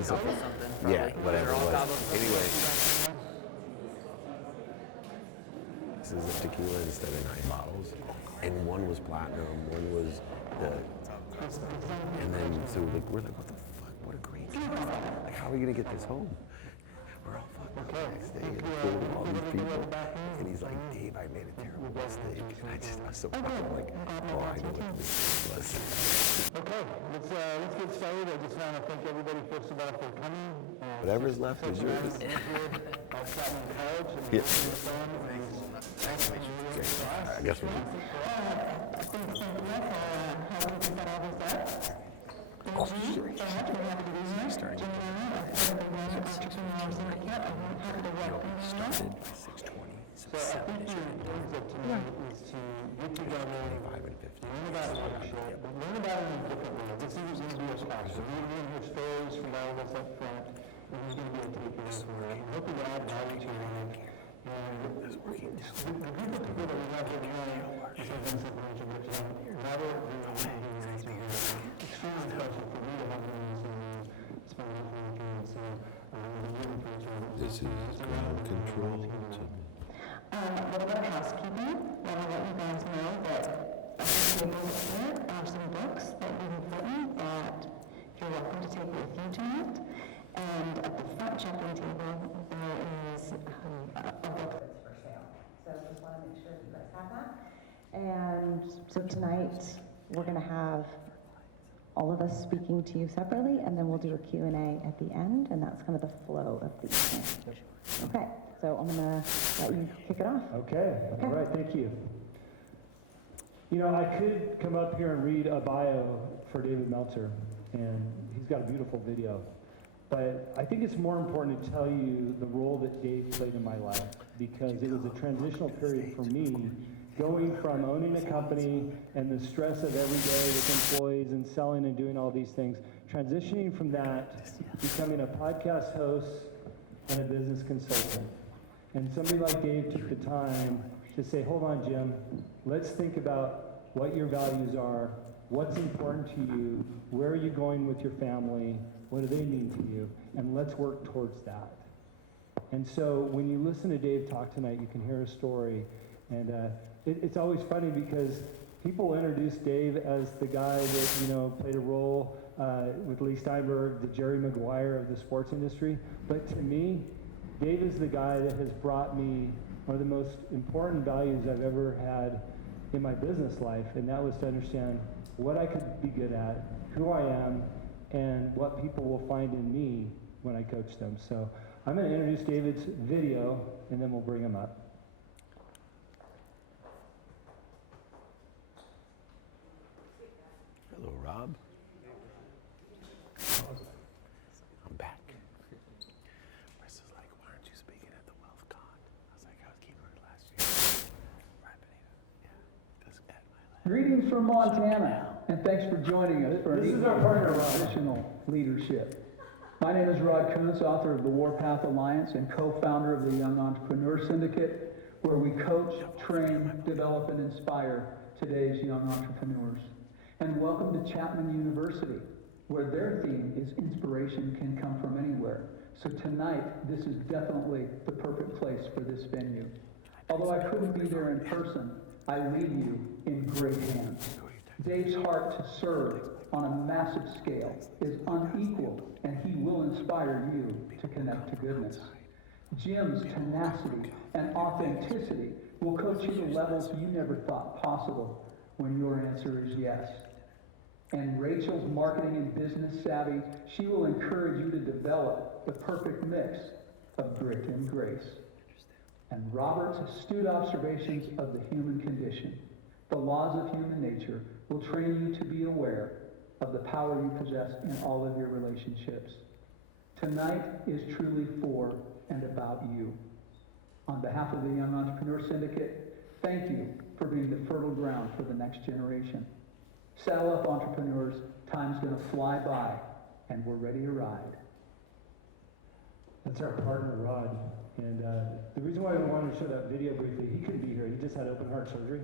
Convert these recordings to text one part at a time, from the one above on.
was something. yeah, whatever it was. Anyway, this is a tequila instead of 9 bottles, and one was platinum, one was the, and then so like we're like, what the fuck? What a great day! Like, how are we gonna get this home? We're all fucked up the next day and cool, all these people, and he's like, Dave, I made a terrible mistake, and I was so proud. I'm like, oh, I know what the mistake was. Okay, let's get started. I just want to thank everybody first of all for coming. Whatever's left is yours. Chapman College and Yeah. Thanks for I guess we should. Oh, shit. Starting. Started 6:20, so 7-ish. tonight is to get together, 5 and 50. learn about leadership, but learn about it in a different way. This isn't going to be a class. So we're going to hear stories from all of us up front, and we're going to be able to take it everywhere. I'm hoping to add value to your life. And the group of people that we have here tonight is having separation, but Robert, who is extremely special for me to have him as my life. So This is ground control to A little bit of housekeeping. I want to let you guys know that here are some books that we have written that you're welcome to take with you tonight. And at the front check-in table, there is a book that's for sale. So I just want to make sure that you guys have that. And so tonight, we're going to have all of us speaking to you separately, and then we'll do a Q&A at the end, and that's kind of the flow of the evening. Okay, so I'm going to let you kick it off. Okay, all right, thank you. You know, I could come up here and read a bio for David Meltzer, and he's got a beautiful video. But I think it's more important to tell you the role that Dave played in my life, because it was a transitional period for me, going from owning a company and the stress of every day with employees and selling and doing all these things, transitioning from that, becoming a podcast host and a business consultant. And somebody like Dave took the time to say, hold on, Jim, let's think about what your values are, what's important to you, where are you going with your family, what do they mean to you, and let's work towards that. And so when you listen to Dave talk tonight, you can hear a story. And it's always funny because people introduce Dave as the guy that, you know, played a role with Lee Steinberg, the Jerry Maguire of the sports industry. But to me, Dave is the guy that has brought me one of the most important values I've ever had in my business life, and that was to understand what I could be good at, who I am, and what people will find in me when I coach them. So I'm going to introduce David's video, and then we'll bring him up. Hello, Rob. I'm back. Wes is like, why aren't you speaking at the WealthCon? I was like, I was Keynote last year. Right, Benita? Yeah. That's at my lab. Greetings from Montana, and thanks for joining us for an evening of traditional leadership. My name is Rod Kuntz, author of the Warpath Alliance and co-founder of the Young Entrepreneur Syndicate, where we coach, train, develop, and inspire today's young entrepreneurs. And welcome to Chapman University, where their theme is inspiration can come from anywhere. So tonight, this is definitely the perfect place for this venue. Although I couldn't be there in person, I leave you in great hands. Dave's heart to serve on a massive scale is unequaled, and he will inspire you to connect to goodness. Jim's tenacity and authenticity will coach you to levels you never thought possible when your answer is yes. And Rachel's marketing and business savvy, she will encourage you to develop the perfect mix of grit and grace. And Robert's astute observations of the human condition, the laws of human nature, will train you to be aware of the power you possess in all of your relationships. Tonight is truly for and about you. On behalf of the Young Entrepreneur Syndicate, thank you for being the fertile ground for the next generation. Saddle up, entrepreneurs. Time's going to fly by, and we're ready to ride. That's our partner, Rod. And the reason why I wanted to show that video briefly, he couldn't be here. He just had open heart surgery.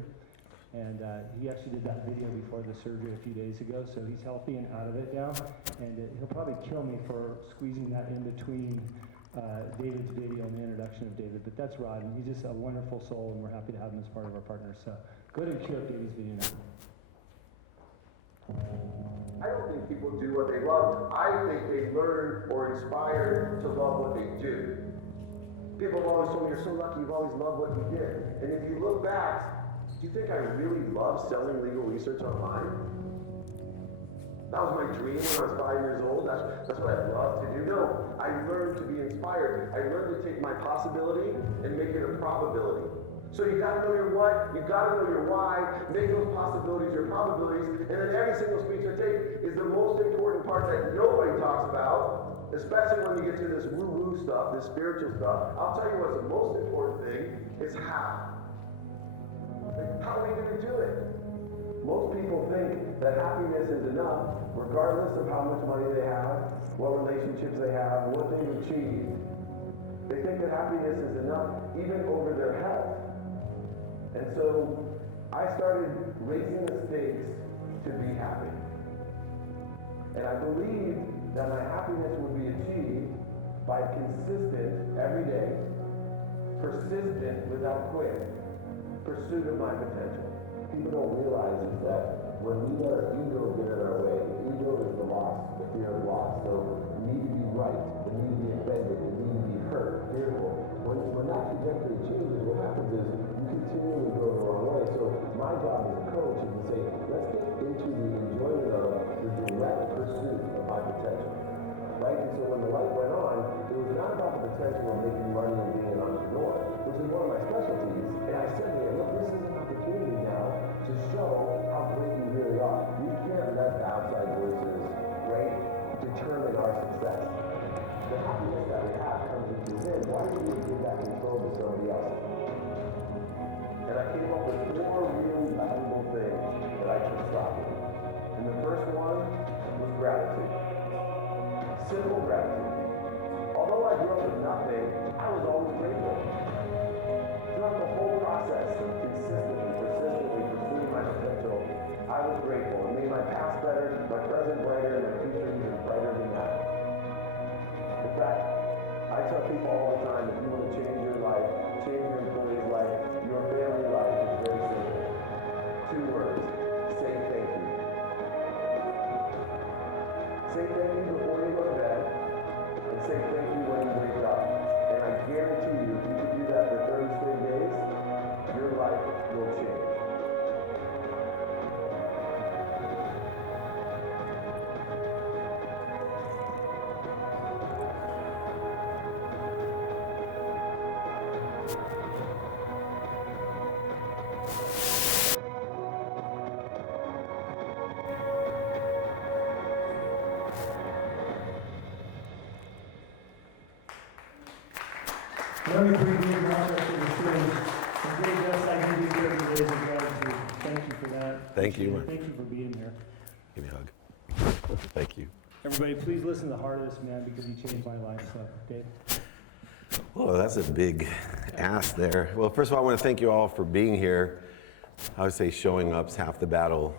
And he actually did that video before the surgery a few days ago, so he's healthy and out of it now. And he'll probably kill me for squeezing that in between David's video and the introduction of David. But that's Rod, and he's just a wonderful soul, and we're happy to have him as part of our partners. So go ahead and cue up David's video now. I don't think people do what they love. I think they learn or inspire to love what they do. People have always told me, you're so lucky, you've always loved what you did. And if you look back, do you think I really love selling legal research online? That was my dream when I was 5 years old. That's what I love to do. No, I learned to be inspired. I learned to take my possibility and make it a probability. So you gotta know your what, you gotta know your why, make those possibilities your probabilities, and then every single speech I take is the most important part that nobody talks about, especially when you get to this woo-woo stuff, this spiritual stuff. I'll tell you what's the most important thing is how. How are we going to do it? Most people think that happiness is enough, regardless of how much money they have, what relationships they have, what they've achieved. They think that happiness is enough, even over their health. And so, I started raising the stakes to be happy. And I believed that my happiness would be achieved by consistent, every day, persistent, without quitting, pursuit of my potential. People don't realize is that when we let our ego get in our way, the ego is the loss, the fear of loss. So we need to be right, we need to be offended, we need to be hurt, fearful. When that trajectory changes, what happens is you continually go the wrong way. So my job as a coach is to say, let's get into the enjoyment of the direct pursuit of my potential. Right? And so when the light went on, it was not about the potential of making money and being an entrepreneur, which is one of my specialties. And I said to him, look, this is an opportunity now to show how great you really are. We can't let the outside voices, right, determine our success. The happiness that we have comes from within. Why do we give that control to somebody else? And I came up with 4 really valuable things that I could stop with. And the first one was gratitude. Simple gratitude. Although I grew up with nothing, I was always grateful. Throughout the whole process of consistently, persistently pursuing my potential, I was grateful. It made my past better, my present brighter, and my future even brighter than that. In fact, I tell people all the time, if you want to change your life, change your employee's life, your family life is very simple. 2 words, say thank you. Say thank you before you go to bed, and say thank you when you wake up. And I guarantee you, if you can do that for 30 straight days, your life will change. Let me bring you around to the stage. And Dave, yes, I give you 30 days of gratitude. Thank you for that. Thank you. Thank you for being here. Give me a hug. Thank you. Everybody, please listen to the heart of this man because he changed my life. So, Dave. Well, that's a big ask there. Well, first of all, I want to thank you all for being here. I would say showing up's half the battle.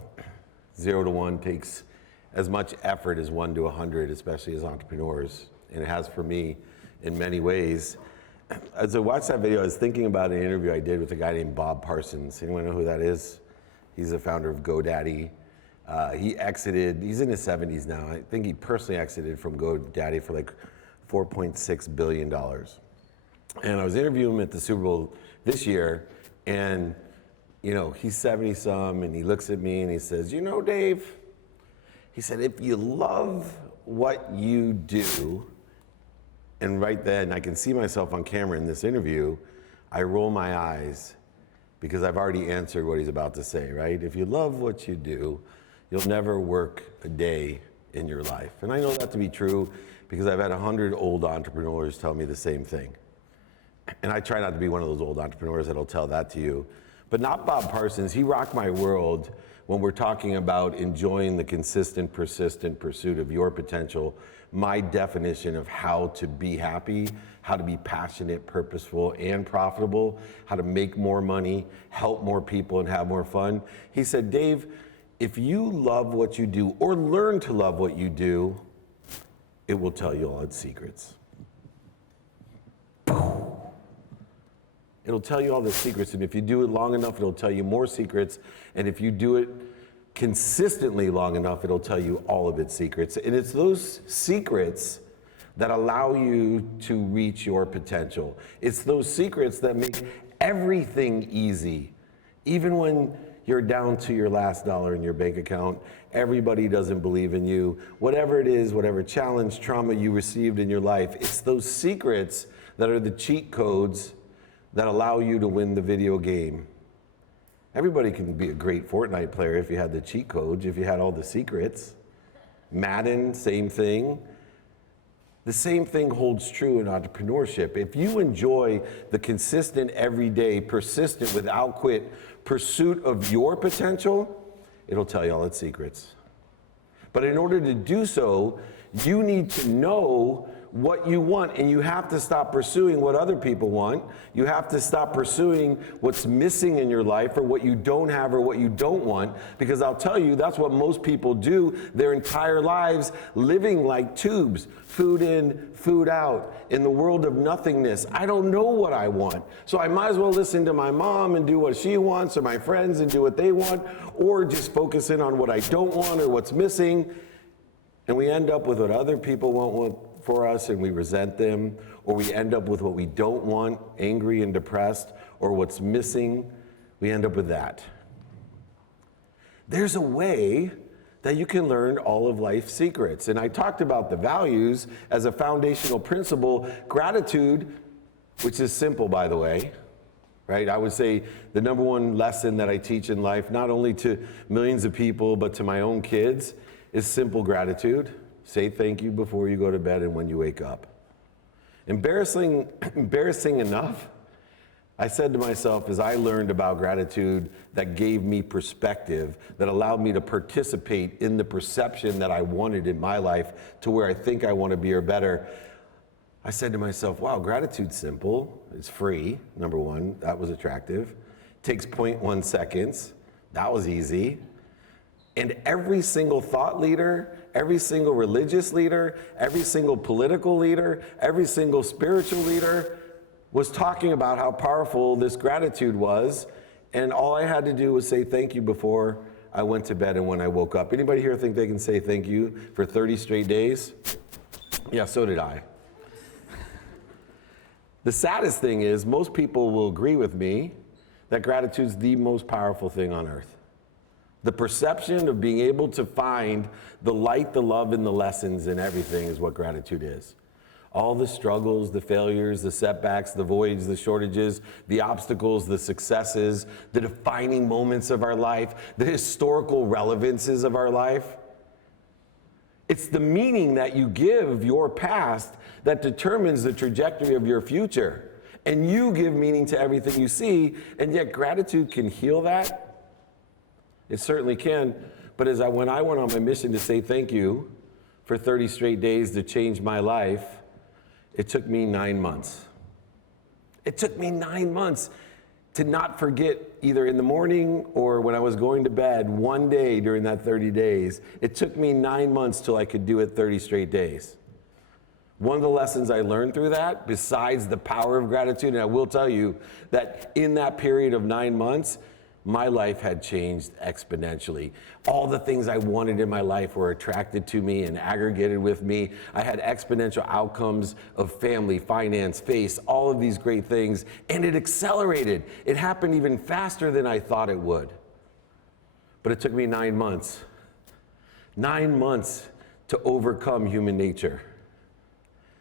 0 to 1 takes as much effort as 1 to 100, especially as entrepreneurs. And it has for me in many ways. As I watched that video, I was thinking about an interview I did with a guy named Bob Parsons. Anyone know who that is? He's the founder of GoDaddy. He exited, he's in his 70s now. I think he personally exited from GoDaddy for like $4.6 billion. And I was interviewing him at the Super Bowl this year, and you know, he's 70 some, and he looks at me and he says, you know, Dave, he said, if you love what you do, and right then, I can see myself on camera in this interview, I roll my eyes because I've already answered what he's about to say, right? If you love what you do, you'll never work a day in your life. And I know that to be true because I've had 100 old entrepreneurs tell me the same thing. And I try not to be one of those old entrepreneurs that'll tell that to you. But not Bob Parsons. He rocked my world when we're talking about enjoying the consistent, persistent pursuit of your potential, my definition of how to be happy, how to be passionate, purposeful, and profitable, how to make more money, help more people, and have more fun. He said, Dave, if you love what you do or learn to love what you do, it will tell you all its secrets. It'll tell you all the secrets, and if you do it long enough, it'll tell you more secrets, and if you do it consistently long enough, it'll tell you all of its secrets. And it's those secrets that allow you to reach your potential. It's those secrets that make everything easy. Even when you're down to your last dollar in your bank account, everybody doesn't believe in you. Whatever it is, whatever challenge, trauma you received in your life, it's those secrets that are the cheat codes that allow you to win the video game. Everybody can be a great Fortnite player if you had the cheat codes, if you had all the secrets. Madden, same thing. The same thing holds true in entrepreneurship. If you enjoy the consistent, everyday, persistent, without quit pursuit of your potential, it'll tell you all its secrets. But in order to do so, you need to know what you want, and you have to stop pursuing what other people want. You have to stop pursuing what's missing in your life or what you don't have or what you don't want, because I'll tell you, that's what most people do their entire lives, living like tubes, food in, food out, in the world of nothingness. I don't know what I want, so I might as well listen to my mom and do what she wants, or my friends and do what they want, or just focus in on what I don't want or what's missing, and we end up with what other people want for us, and we resent them, or we end up with what we don't want, angry and depressed, or what's missing, we end up with that. There's a way that you can learn all of life's secrets, and I talked about the values as a foundational principle. Gratitude, which is simple, by the way, right? I would say the number one lesson that I teach in life, not only to millions of people, but to my own kids, is simple gratitude. Say thank you before you go to bed and when you wake up. Embarrassing enough, I said to myself as I learned about gratitude that gave me perspective, that allowed me to participate in the perception that I wanted in my life to where I think I want to be or better, I said to myself, wow, gratitude's simple. It's free, number one. That was attractive. Takes 0.1 seconds. That was easy. And every single thought leader, every single religious leader, every single political leader, every single spiritual leader was talking about how powerful this gratitude was. And all I had to do was say thank you before I went to bed and when I woke up. Anybody here think they can say thank you for 30 straight days? Yeah, so did I. The saddest thing is most people will agree with me that gratitude's the most powerful thing on earth. The perception of being able to find the light, the love, and the lessons in everything is what gratitude is. All the struggles, the failures, the setbacks, the voids, the shortages, the obstacles, the successes, the defining moments of our life, the historical relevances of our life. It's the meaning that you give your past that determines the trajectory of your future. And you give meaning to everything you see, and yet gratitude can heal that. It certainly can, but when I went on my mission to say thank you for 30 straight days to change my life, it took me 9 months. It took me 9 months to not forget either in the morning or when I was going to bed one day during that 30 days. It took me 9 months till I could do it 30 straight days. One of the lessons I learned through that, besides the power of gratitude, and I will tell you that in that period of 9 months, my life had changed exponentially. All the things I wanted in my life were attracted to me and aggregated with me. I had exponential outcomes of family, finance, faith, all of these great things, and it accelerated. It happened even faster than I thought it would. But it took me 9 months. 9 months to overcome human nature.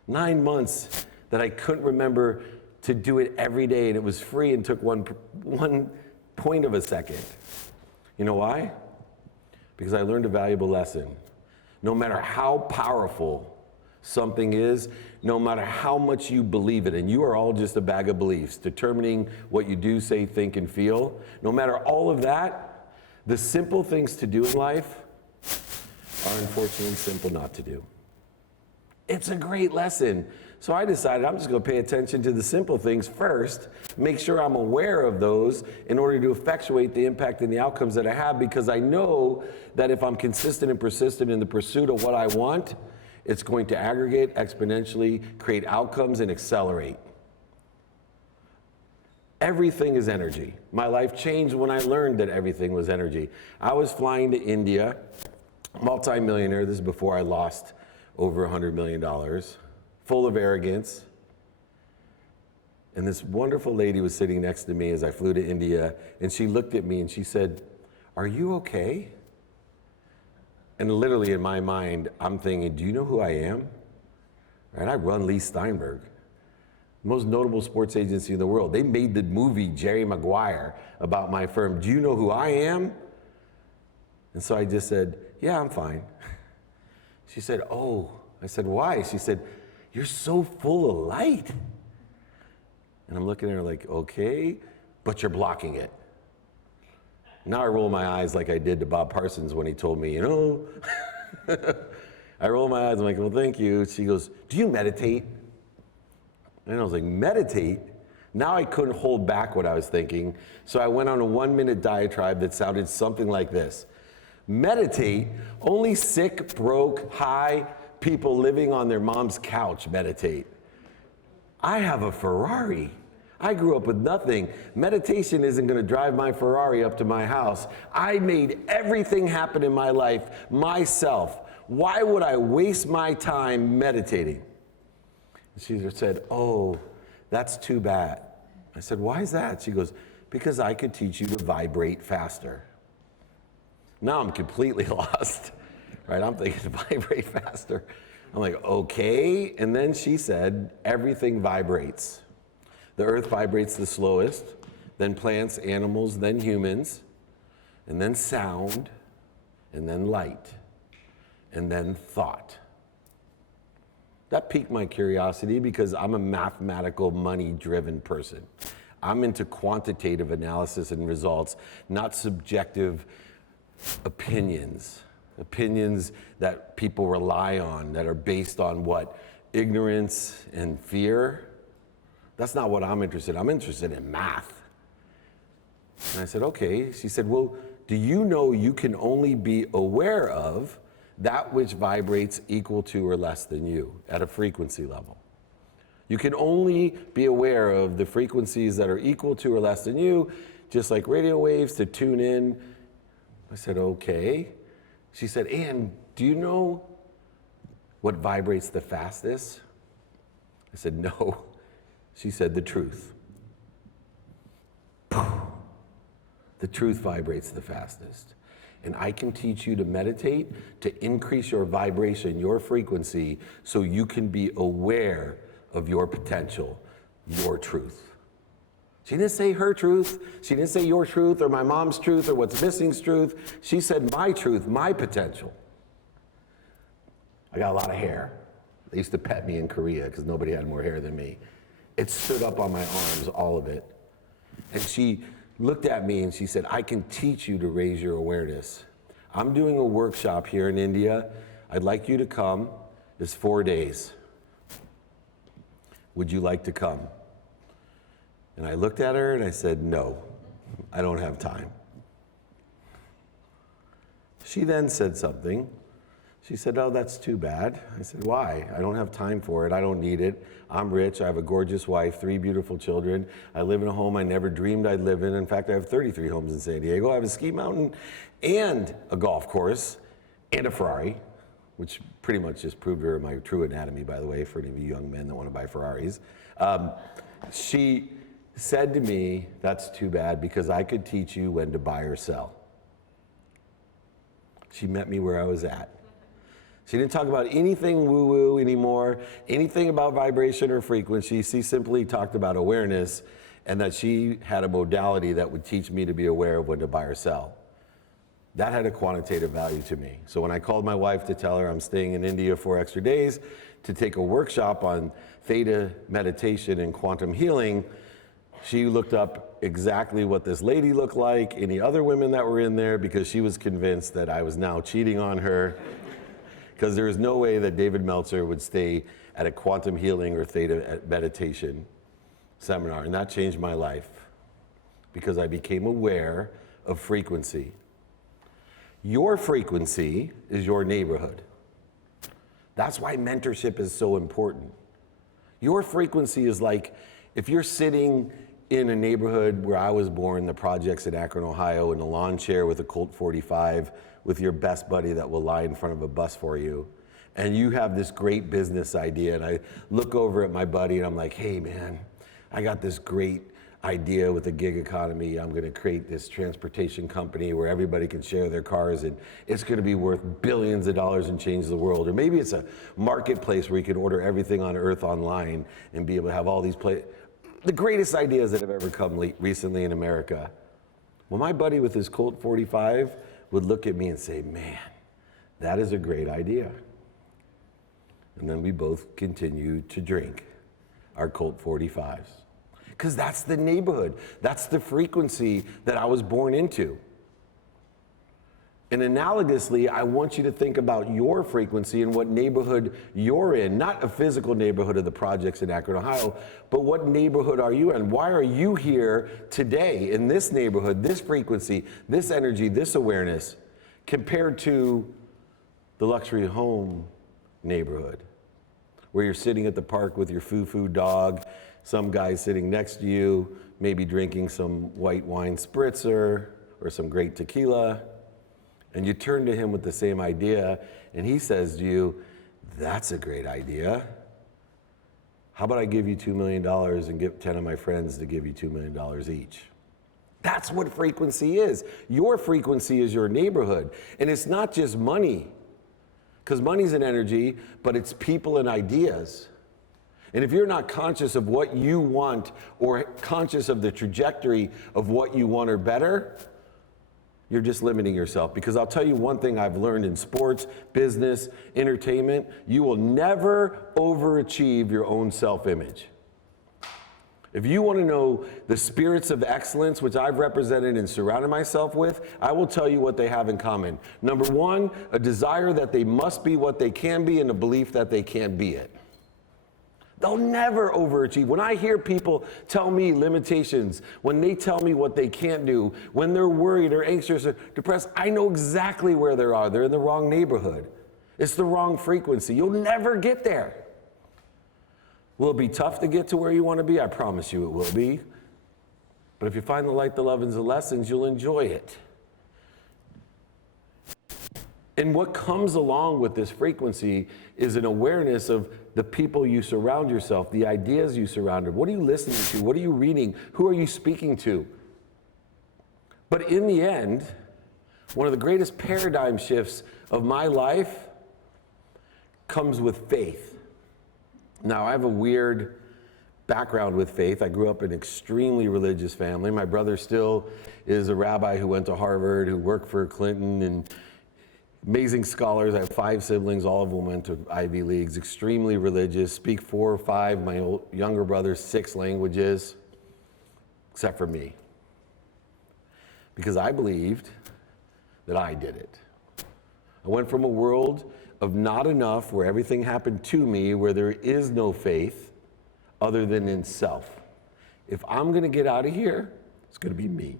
9 months that I couldn't remember to do it every day, and it was free and took one point of a second. You know why? Because I learned a valuable lesson. No matter how powerful something is, no matter how much you believe it, and you are all just a bag of beliefs determining what you do, say, think, and feel, no matter all of that, The simple things to do in life are unfortunately simple not to do. It's a great lesson. So I decided I'm just going to pay attention to the simple things first, make sure I'm aware of those in order to effectuate the impact and the outcomes that I have, because I know that if I'm consistent and persistent in the pursuit of what I want, it's going to aggregate, exponentially, create outcomes, and accelerate. Everything is energy. My life changed when I learned that everything was energy. I was flying to India, multi-millionaire, this is before I lost over $100 million, full of arrogance. And this wonderful lady was sitting next to me as I flew to India, and she looked at me and she said, "Are you okay?" And literally in my mind, I'm thinking, do you know who I am? Right? I run Lee Steinberg, most notable sports agency in the world. They made the movie Jerry Maguire about my firm. Do you know who I am? And so I just said, yeah, I'm fine. She said, oh. I said, why? She said, you're so full of light. And I'm looking at her like, okay, but you're blocking it. Now I roll my eyes like I did to Bob Parsons when he told me, you know. I roll my eyes, I'm like, well, thank you. She goes, do you meditate? And I was like, meditate? Now I couldn't hold back what I was thinking, so I went on a 1-minute diatribe that sounded something like this. Meditate? Only sick, broke, high people living on their mom's couch meditate. I have a Ferrari. I grew up with nothing. Meditation isn't going to drive my Ferrari up to my house. I made everything happen in my life myself. Why would I waste my time meditating? She said, oh, that's too bad. I said, why is that? She goes, because I could teach you to vibrate faster. Now I'm completely lost, right? I'm thinking to vibrate faster. I'm like, okay. And then she said, everything vibrates. The earth vibrates the slowest, then plants, animals, then humans, and then sound, and then light, and then thought. That piqued my curiosity because I'm a mathematical, money-driven person. I'm into quantitative analysis and results, not subjective opinions that people rely on, that are based on what? Ignorance and fear. That's not what I'm interested in. I'm interested in math. And I said, okay. She said, well, do you know you can only be aware of that which vibrates equal to or less than you at a frequency level? You can only be aware of the frequencies that are equal to or less than you, just like radio waves to tune in. I said, okay. She said, and do you know what vibrates the fastest? I said, no. She said, the truth. The truth vibrates the fastest. And I can teach you to meditate, to increase your vibration, your frequency, so you can be aware of your potential, your truth. She didn't say her truth. She didn't say your truth or my mom's truth or what's missing's truth. She said my truth, my potential. I got a lot of hair. They used to pet me in Korea because nobody had more hair than me. It stood up on my arms, all of it. And she looked at me and she said, I can teach you to raise your awareness. I'm doing a workshop here in India. I'd like you to come. It's 4 days. Would you like to come? And I looked at her and I said, no, I don't have time. She then said something. She said, oh, that's too bad. I said, why? I don't have time for it. I don't need it. I'm rich. I have a gorgeous wife, 3 beautiful children. I live in a home I never dreamed I'd live in. In fact, I have 33 homes in San Diego. I have a ski mountain and a golf course and a Ferrari, which pretty much just proved her my true anatomy, by the way, for any of you young men that want to buy Ferraris. She said to me, that's too bad because I could teach you when to buy or sell. She met me where I was at. She didn't talk about anything woo-woo anymore, anything about vibration or frequency. She simply talked about awareness and that she had a modality that would teach me to be aware of when to buy or sell. That had a quantitative value to me. So when I called my wife to tell her I'm staying in India 4 extra days to take a workshop on theta meditation and quantum healing, She looked up exactly what this lady looked like, any other women that were in there, because she was convinced that I was now cheating on her. Because there is no way that David Meltzer would stay at a quantum healing or theta meditation seminar. And that changed my life because I became aware of frequency. Your frequency is your neighborhood. That's why mentorship is so important. Your frequency is like, if you're sitting in a neighborhood where I was born, the projects in Akron, Ohio, in a lawn chair with a Colt 45, with your best buddy that will lie in front of a bus for you, and you have this great business idea, and I look over at my buddy and I'm like, hey man, I got this great idea with the gig economy. I'm gonna create this transportation company where everybody can share their cars and it's gonna be worth billions of dollars and change the world. Or maybe it's a marketplace where you can order everything on earth online and be able to have all these the greatest ideas that have ever come recently in America. Well, my buddy with his Colt 45 would look at me and say, man, that is a great idea. And then we both continue to drink our Colt 45s. Because that's the neighborhood. That's the frequency that I was born into. And analogously, I want you to think about your frequency and what neighborhood you're in. Not a physical neighborhood of the projects in Akron, Ohio, but what neighborhood are you in? Why are you here today in this neighborhood, this frequency, this energy, this awareness, compared to the luxury home neighborhood, where you're sitting at the park with your foo-foo dog, some guy sitting next to you, maybe drinking some white wine spritzer or some great tequila, and you turn to him with the same idea, and he says to you, that's a great idea. How about I give you $2 million and get 10 of my friends to give you $2 million each? That's what frequency is. Your frequency is your neighborhood. And it's not just money, because money's an energy, but it's people and ideas. And if you're not conscious of what you want or conscious of the trajectory of what you want or better, you're just limiting yourself. Because I'll tell you one thing I've learned in sports, business, entertainment, you will never overachieve your own self-image. If you want to know the spirits of excellence, which I've represented and surrounded myself with, I will tell you what they have in common. Number one, a desire that they must be what they can be and a belief that they can't be it. They'll never overachieve. When I hear people tell me limitations, when they tell me what they can't do, when they're worried or anxious or depressed, I know exactly where they are. They're in the wrong neighborhood. It's the wrong frequency. You'll never get there. Will it be tough to get to where you want to be? I promise you it will be. But if you find the light, the love, and the lessons, you'll enjoy it. And what comes along with this frequency is an awareness of the people you surround yourself, the ideas you surround. What are you listening to? What are you reading? Who are you speaking to? But in the end, one of the greatest paradigm shifts of my life comes with faith. Now, I have a weird background with faith. I grew up in an extremely religious family. My brother still is a rabbi who went to Harvard, who worked for Clinton, and amazing scholars. I have 5 siblings, all of them went to Ivy Leagues, extremely religious, speak 4 or 5, my younger brother 6 languages, except for me. Because I believed that I did it. I went from a world of not enough, where everything happened to me, where there is no faith other than in self. If I'm gonna get out of here, it's gonna be me.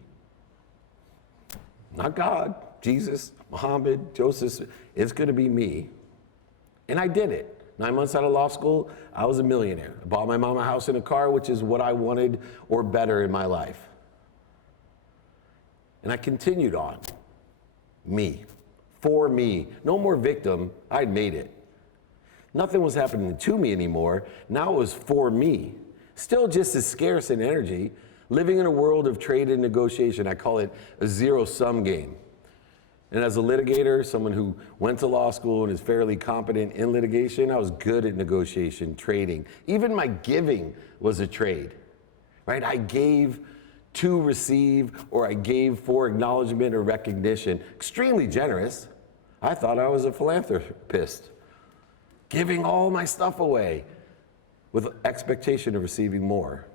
Not God, Jesus, Muhammad, Joseph, it's gonna be me. And I did it. 9 months out of law school, I was a millionaire. I bought my mom a house and a car, which is what I wanted or better in my life. And I continued on. Me. For me. No more victim. I'd made it. Nothing was happening to me anymore. Now it was for me. Still just as scarce in energy. Living in a world of trade and negotiation. I call it a zero-sum game. And as a litigator, someone who went to law school and is fairly competent in litigation, I was good at negotiation, trading. Even my giving was a trade, right? I gave to receive, or I gave for acknowledgement or recognition. Extremely generous. I thought I was a philanthropist, giving all my stuff away with expectation of receiving more.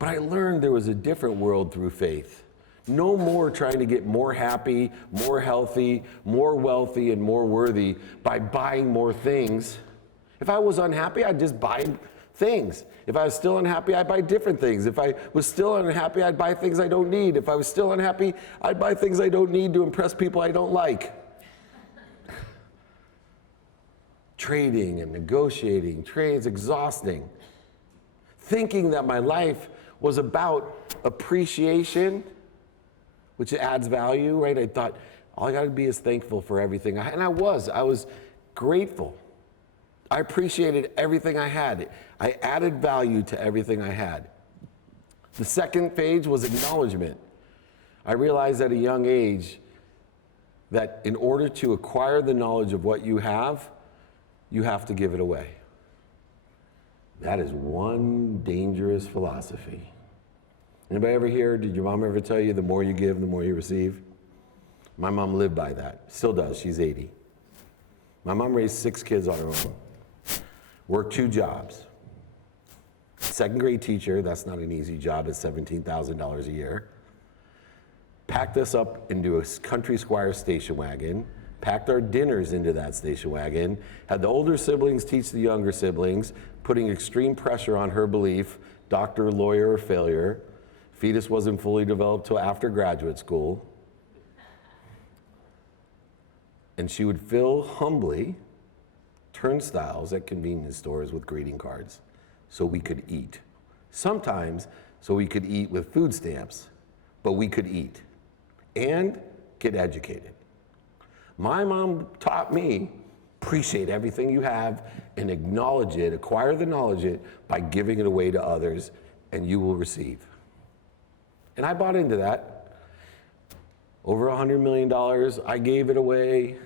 But I learned there was a different world through faith. No more trying to get more happy, more healthy, more wealthy, and more worthy by buying more things. If I was unhappy, I'd just buy things. If I was still unhappy, I'd buy different things. If I was still unhappy, I'd buy things I don't need. If I was still unhappy, I'd buy things I don't need to impress people I don't like. Trading and negotiating, trade's exhausting. Thinking that my life was about appreciation, which adds value, right? I thought, all I gotta be is thankful for everything. And I was grateful. I appreciated everything I had. I added value to everything I had. The second phase was acknowledgement. I realized at a young age that in order to acquire the knowledge of what you have to give it away. That is one dangerous philosophy. Anybody ever hear, did your mom ever tell you the more you give, the more you receive? My mom lived by that, still does, she's 80. My mom raised 6 kids on her own, worked 2 jobs. Second grade teacher, that's not an easy job at $17,000 a year. Packed us up into a country squire station wagon, packed our dinners into that station wagon, had the older siblings teach the younger siblings, putting extreme pressure on her belief, doctor, lawyer, or failure. Fetus wasn't fully developed till after graduate school. And she would fill humbly turnstiles at convenience stores with greeting cards so we could eat. Sometimes so we could eat with food stamps, but we could eat and get educated. My mom taught me, appreciate everything you have and acknowledge it, acquire the knowledge it by giving it away to others, and you will receive. And I bought into that. Over $100 million, I gave it away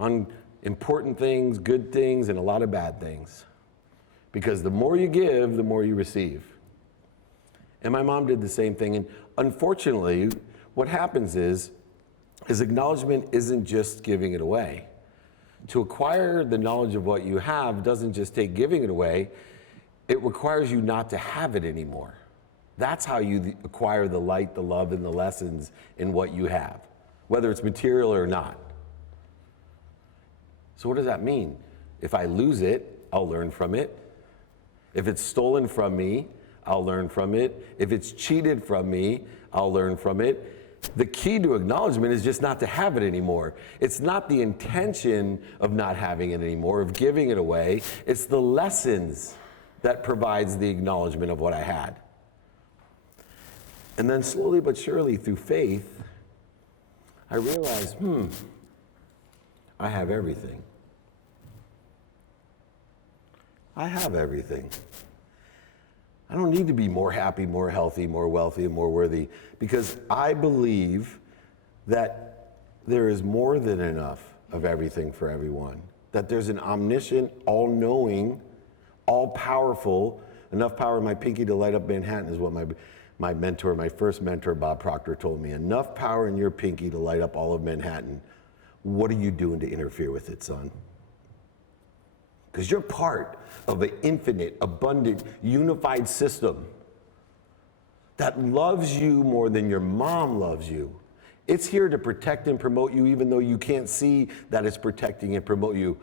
on important things, good things, and a lot of bad things. Because the more you give, the more you receive. And my mom did the same thing. And unfortunately, what happens is acknowledgement isn't just giving it away. To acquire the knowledge of what you have doesn't just take giving it away, it requires you not to have it anymore. That's how you acquire the light, the love, and the lessons in what you have, whether it's material or not. So what does that mean? If I lose it, I'll learn from it. If it's stolen from me, I'll learn from it. If it's cheated from me, I'll learn from it. The key to acknowledgement is just not to have it anymore. It's not the intention of not having it anymore, of giving it away. It's the lessons that provides the acknowledgement of what I had. And then slowly but surely through faith, I realized, I have everything. I have everything. I don't need to be more happy, more healthy, more wealthy, and more worthy, because I believe that there is more than enough of everything for everyone. That there's an omniscient, all-knowing, all-powerful, enough power in my pinky to light up Manhattan is what my mentor, my first mentor, Bob Proctor, told me. Enough power in your pinky to light up all of Manhattan. What are you doing to interfere with it, son? Because you're part of an infinite, abundant, unified system that loves you more than your mom loves you. It's here to protect and promote you, even though you can't see that it's protecting and promote you.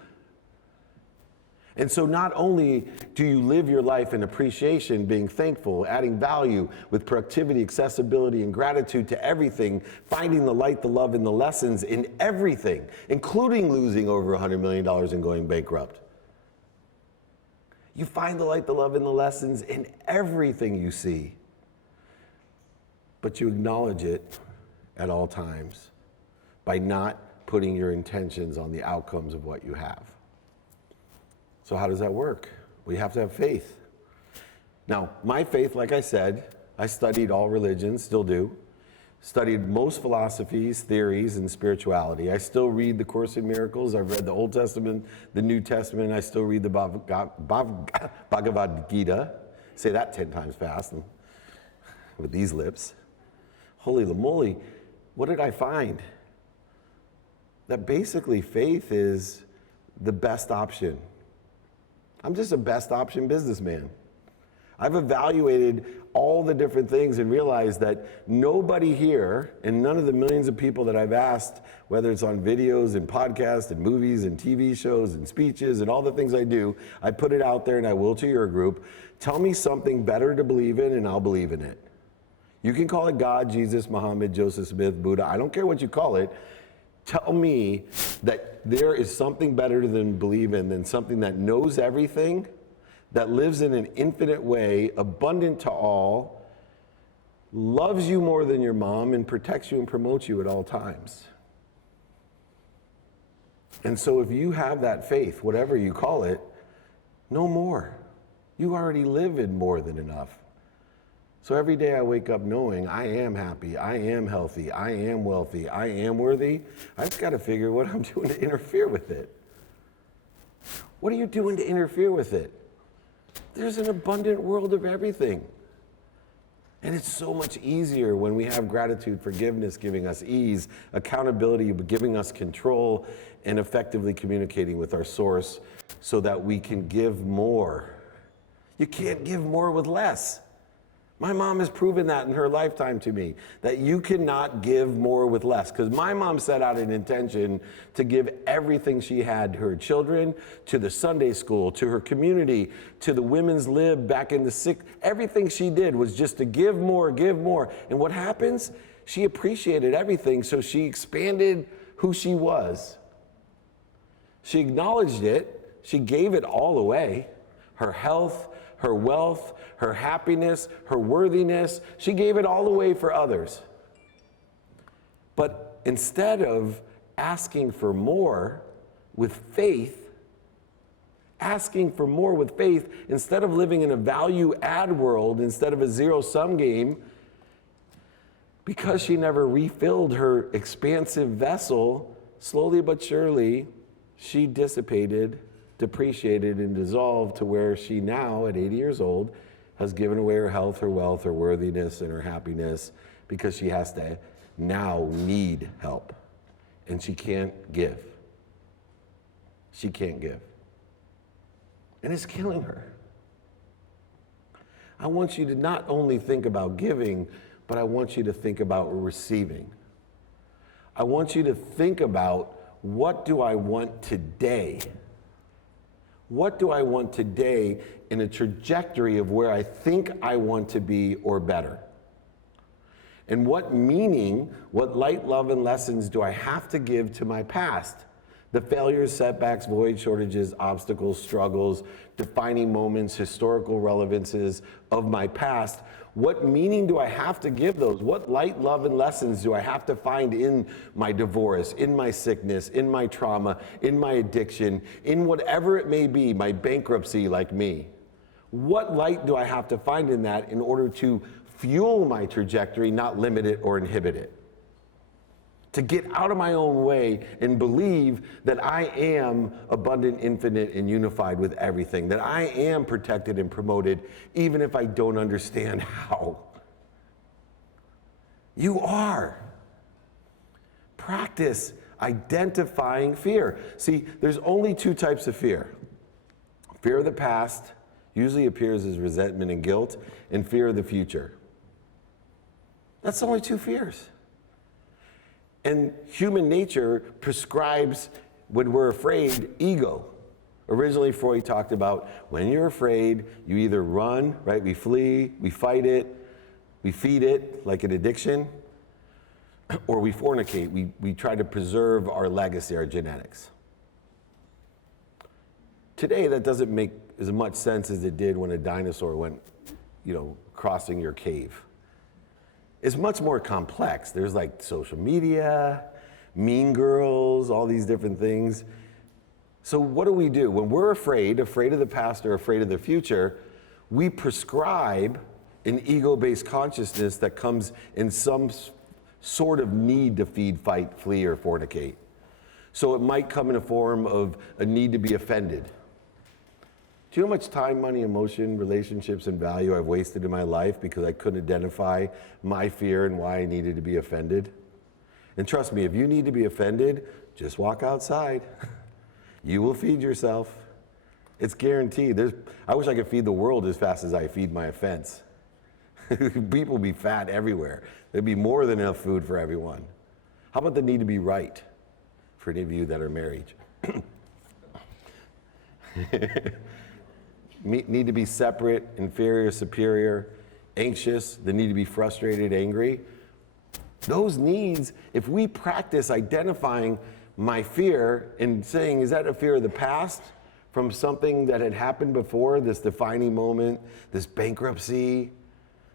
And so not only do you live your life in appreciation, being thankful, adding value with productivity, accessibility, and gratitude to everything, finding the light, the love, and the lessons in everything, including losing over $100 million and going bankrupt. You find the light, the love, and the lessons in everything you see. But you acknowledge it at all times by not putting your intentions on the outcomes of what you have. So how does that work? Well, you have to have faith. Now, my faith, like I said, I studied all religions, still do. Studied most philosophies, theories, and spirituality. I still read the Course in Miracles. I've read the Old Testament, the New Testament. I still read the Bhagavad Gita. Say that 10 times fast with these lips. Holy moly, what did I find? That basically faith is the best option. I'm just a best option businessman. I've evaluated all the different things and realized that nobody here, and none of the millions of people that I've asked, whether it's on videos and podcasts and movies and TV shows and speeches and all the things I do, I put it out there and I will to your group. Tell me something better to believe in and I'll believe in it. You can call it God, Jesus, Muhammad, Joseph Smith, Buddha. I don't care what you call it. Tell me that there is something better than believe in, than something that knows everything, that lives in an infinite way, abundant to all, loves you more than your mom, and protects you and promotes you at all times. And so if you have that faith, whatever you call it, no more. You already live in more than enough. So every day I wake up knowing I am happy, I am healthy, I am wealthy, I am worthy. I just got to figure what I'm doing to interfere with it. What are you doing to interfere with it? There's an abundant world of everything. And it's so much easier when we have gratitude, forgiveness giving us ease, accountability giving us control, and effectively communicating with our source so that we can give more. You can't give more with less. My mom has proven that in her lifetime to me, that you cannot give more with less. Because my mom set out an intention to give everything she had to her children, to the Sunday school, to her community, to the women's lib back in the 60s. Everything she did was just to give more, give more. And what happens? She appreciated everything, so she expanded who she was. She acknowledged it. She gave it all away. Her health, her wealth, her happiness, her worthiness. She gave it all away for others. But instead of asking for more with faith, instead of living in a value add world, instead of a zero-sum game, because she never refilled her expansive vessel, slowly but surely, she dissipated, depreciated, and dissolved to where she now, at 80 years old, has given away her health, her wealth, her worthiness, and her happiness because she has to now need help. And she can't give. She can't give. And it's killing her. I want you to not only think about giving, but I want you to think about receiving. I want you to think about, what do I want today? What do I want today in a trajectory of where I think I want to be or better? And what meaning, what light, love, and lessons do I have to give to my past? The failures, setbacks, voids, shortages, obstacles, struggles, defining moments, historical relevances of my past. What meaning do I have to give those? What light, love, and lessons do I have to find in my divorce, in my sickness, in my trauma, in my addiction, in whatever it may be, my bankruptcy like me? What light do I have to find in that in order to fuel my trajectory, not limit it or inhibit it? To get out of my own way and believe that I am abundant, infinite, and unified with everything, that I am protected and promoted, even if I don't understand how. You are. Practice identifying fear. See, there's only two types of fear. Fear of the past usually appears as resentment and guilt, and fear of the future. That's only two fears. And human nature prescribes, when we're afraid, ego. Originally, Freud talked about when you're afraid, you either run, right? We flee, we fight it, we feed it like an addiction, or we fornicate. We try to preserve our legacy, our genetics. Today, that doesn't make as much sense as it did when a dinosaur went, crossing your cave. It's much more complex. There's like social media, mean girls, all these different things. So what do we do? When we're afraid of the past or afraid of the future, we prescribe an ego-based consciousness that comes in some sort of need to feed, fight, flee, or fornicate. So it might come in a form of a need to be offended. Do you know how much time, money, emotion, relationships, and value I've wasted in my life because I couldn't identify my fear and why I needed to be offended? And trust me, if you need to be offended, just walk outside. You will feed yourself. It's guaranteed. I wish I could feed the world as fast as I feed my offense. People would be fat everywhere. There'd be more than enough food for everyone. How about the need to be right for any of you that are married? Need to be separate, inferior, superior, anxious, the need to be frustrated, angry. Those needs, if we practice identifying my fear and saying, is that a fear of the past from something that had happened before, this defining moment, this bankruptcy,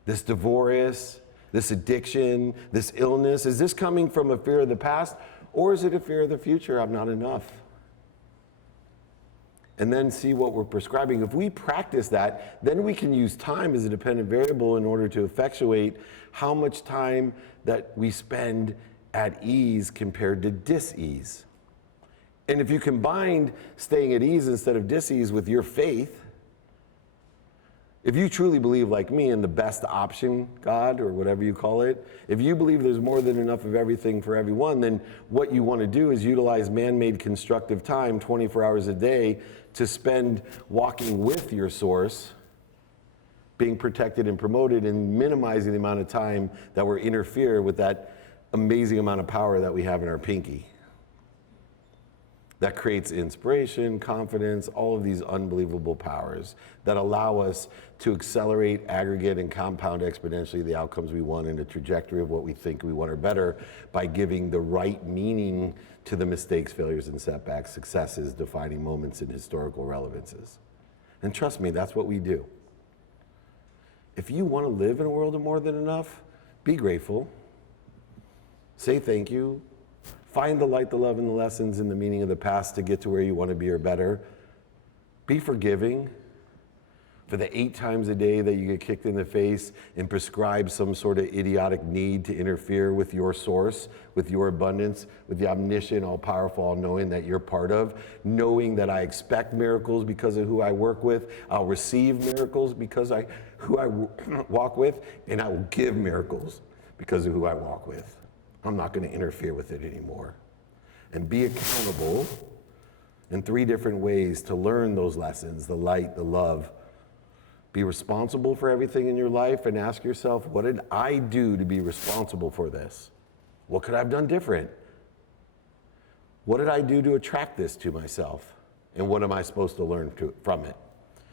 this divorce, this addiction, this illness? Is this coming from a fear of the past, or is it a fear of the future? I'm not enough. And then see what we're prescribing. If we practice that, then we can use time as a dependent variable in order to effectuate how much time that we spend at ease compared to dis-ease. And if you combine staying at ease instead of dis-ease with your faith, if you truly believe like me in the best option, God, or whatever you call it, if you believe there's more than enough of everything for everyone, then what you want to do is utilize man-made constructive time 24 hours a day to spend walking with your source, being protected and promoted, and minimizing the amount of time that we're interfere with that amazing amount of power that we have in our pinky. That creates inspiration, confidence, all of these unbelievable powers that allow us to accelerate, aggregate, and compound exponentially the outcomes we want in a trajectory of what we think we want or better by giving the right meaning to the mistakes, failures, and setbacks, successes, defining moments, and historical relevances. And trust me, that's what we do. If you want to live in a world of more than enough, be grateful. Say thank you. Find the light, the love, and the lessons in the meaning of the past to get to where you want to be or better. Be forgiving for the 8 times a day that you get kicked in the face and prescribe some sort of idiotic need to interfere with your source, with your abundance, with the omniscient, all-powerful, all-knowing that you're part of, knowing that I expect miracles because of who I work with, I'll receive miracles because of who I walk with, and I will give miracles because of who I walk with. I'm not going to interfere with it anymore. And be accountable in 3 different ways to learn those lessons, the light, the love. Be responsible for everything in your life and ask yourself, what did I do to be responsible for this? What could I have done different? What did I do to attract this to myself? And what am I supposed to learn from it?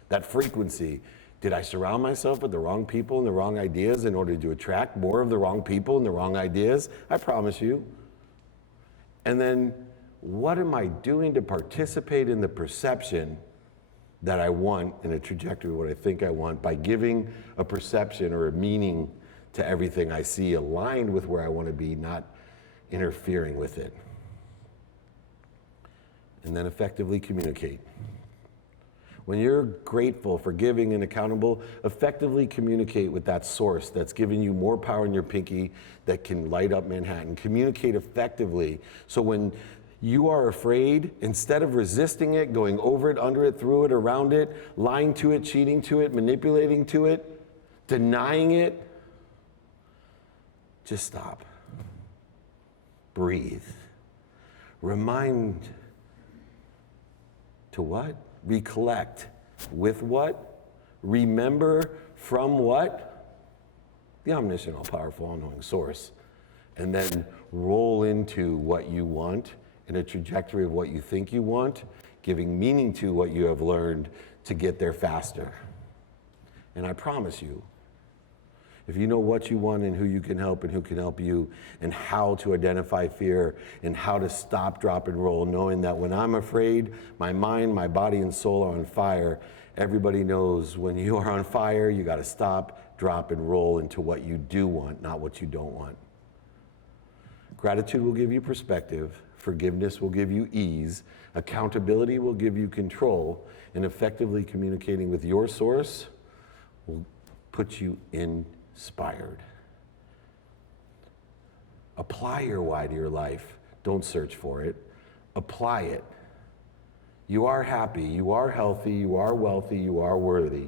That frequency. Did I surround myself with the wrong people and the wrong ideas in order to attract more of the wrong people and the wrong ideas? I promise you. And then, what am I doing to participate in the perception that I want in a trajectory, what I think I want, by giving a perception or a meaning to everything I see aligned with where I want to be, not interfering with it? And then effectively communicate. When you're grateful, forgiving, and accountable, effectively communicate with that source that's giving you more power in your pinky that can light up Manhattan. Communicate effectively. So when you are afraid, instead of resisting it, going over it, under it, through it, around it, lying to it, cheating to it, manipulating to it, denying it, just stop. Breathe. Remind to what? Recollect with what? Remember from what? The omniscient, all-powerful, all-knowing source. And then roll into what you want in a trajectory of what you think you want, giving meaning to what you have learned to get there faster. And I promise you, if you know what you want and who you can help and who can help you, and how to identify fear and how to stop, drop, and roll, knowing that when I'm afraid, my mind, my body, and soul are on fire, everybody knows when you are on fire, you got to stop, drop, and roll into what you do want, not what you don't want. Gratitude will give you perspective. Forgiveness will give you ease. Accountability will give you control. And effectively communicating with your source will put you inspired. Apply your why to your life. Don't search for it. Apply it. You are happy. You are healthy. You are wealthy. You are worthy.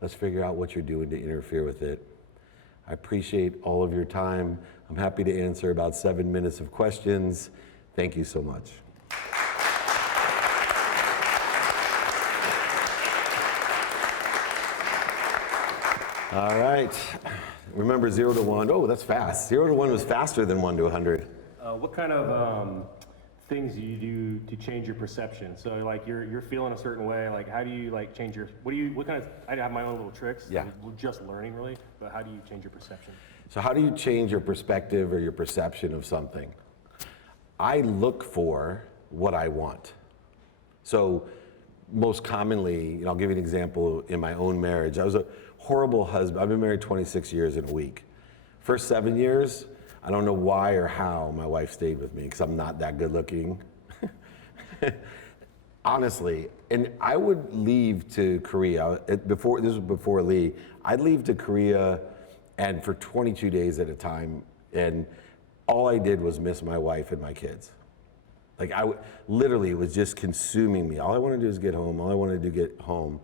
Let's figure out what you're doing to interfere with it. I appreciate all of your time. I'm happy to answer about 7 minutes of questions. Thank you so much. All right. Remember 0 to 1. Oh, that's fast. 0 to 1 was faster than 1 to 100. What kind of things do you do to change your perception? So like you're feeling a certain way, like how do you like change your, what kind of, I have my own little tricks. Yeah. We're just learning really, but how do you change your perception? So how do you change your perspective or your perception of something? I look for what I want. So most commonly, I'll give you an example in my own marriage. I was a horrible husband. I've been married 26 years in a week. First 7 years, I don't know why or how my wife stayed with me because I'm not that good looking. Honestly, and I would leave to Korea, this was before Lee, I'd leave to Korea and for 22 days at a time, and all I did was miss my wife and my kids. Like literally, it was just consuming me. All I wanted to do is get home. All I wanted to do get home.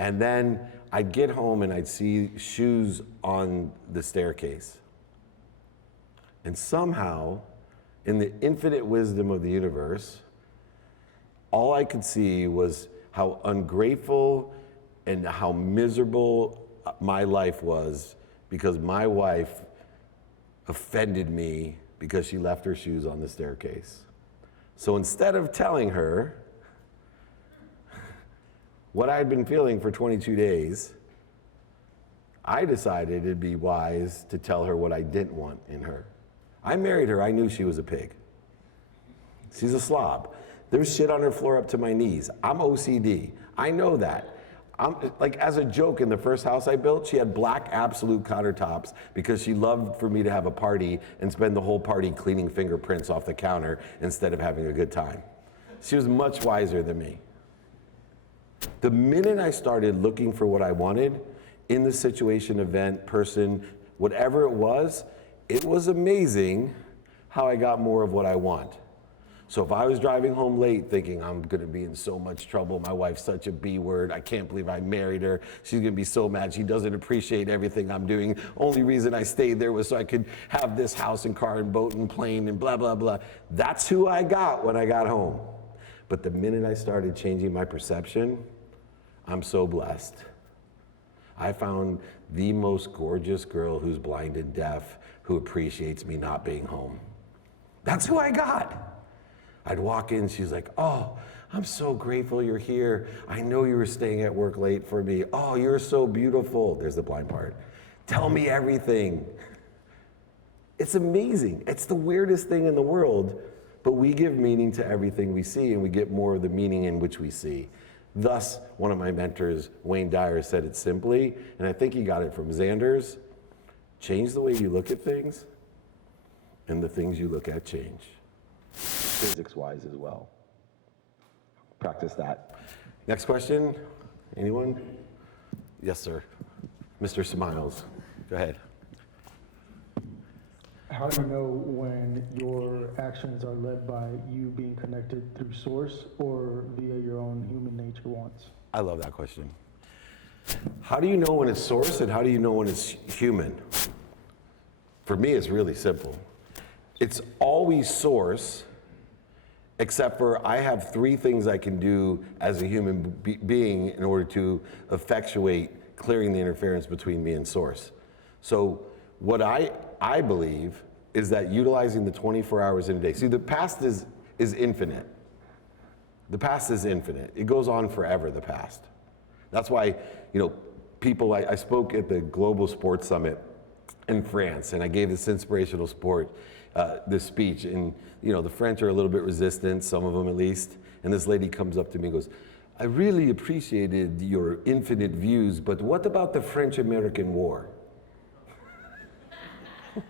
And then I'd get home and I'd see shoes on the staircase. And somehow, in the infinite wisdom of the universe, all I could see was how ungrateful and how miserable my life was because my wife offended me because she left her shoes on the staircase. So instead of telling her what I had been feeling for 22 days, I decided it'd be wise to tell her what I didn't want in her. I married her, I knew she was a pig. She's a slob. There's shit on her floor up to my knees. I'm OCD, I know that. I'm like, as a joke, in the first house I built, she had black absolute countertops because she loved for me to have a party and spend the whole party cleaning fingerprints off the counter instead of having a good time. She was much wiser than me. The minute I started looking for what I wanted in the situation, event, person, whatever it was amazing how I got more of what I want. So if I was driving home late thinking I'm gonna be in so much trouble, my wife's such a B word, I can't believe I married her, she's gonna be so mad, she doesn't appreciate everything I'm doing, only reason I stayed there was so I could have this house and car and boat and plane and blah, blah, blah. That's who I got when I got home. But the minute I started changing my perception, I'm so blessed. I found the most gorgeous girl who's blind and deaf who appreciates me not being home. That's who I got. I'd walk in, she's like, oh, I'm so grateful you're here. I know you were staying at work late for me. Oh, you're so beautiful. There's the blind part. Tell me everything. It's amazing. It's the weirdest thing in the world, but we give meaning to everything we see and we get more of the meaning in which we see. Thus, one of my mentors, Wayne Dyer, said it simply, and I think he got it from Xander's, change the way you look at things, and the things you look at change. Physics-wise as well. Practice that. Next question, anyone? Yes, sir. Mr. Smiles, go ahead. How do you know when your actions are led by you being connected through source or via your own human nature wants? I love that question. How do you know when it's source and how do you know when it's human? For me, it's really simple. It's always source, except for I have 3 things I can do as a human being in order to effectuate clearing the interference between me and source. So what I believe is that utilizing the 24 hours in a day. See, the past is infinite. The past is infinite. It goes on forever, the past. That's why, people, I spoke at the Global Sports Summit in France, and I gave this inspirational sport, this speech, and the French are a little bit resistant, some of them at least, and this lady comes up to me and goes, I really appreciated your infinite views, but what about the French-American War?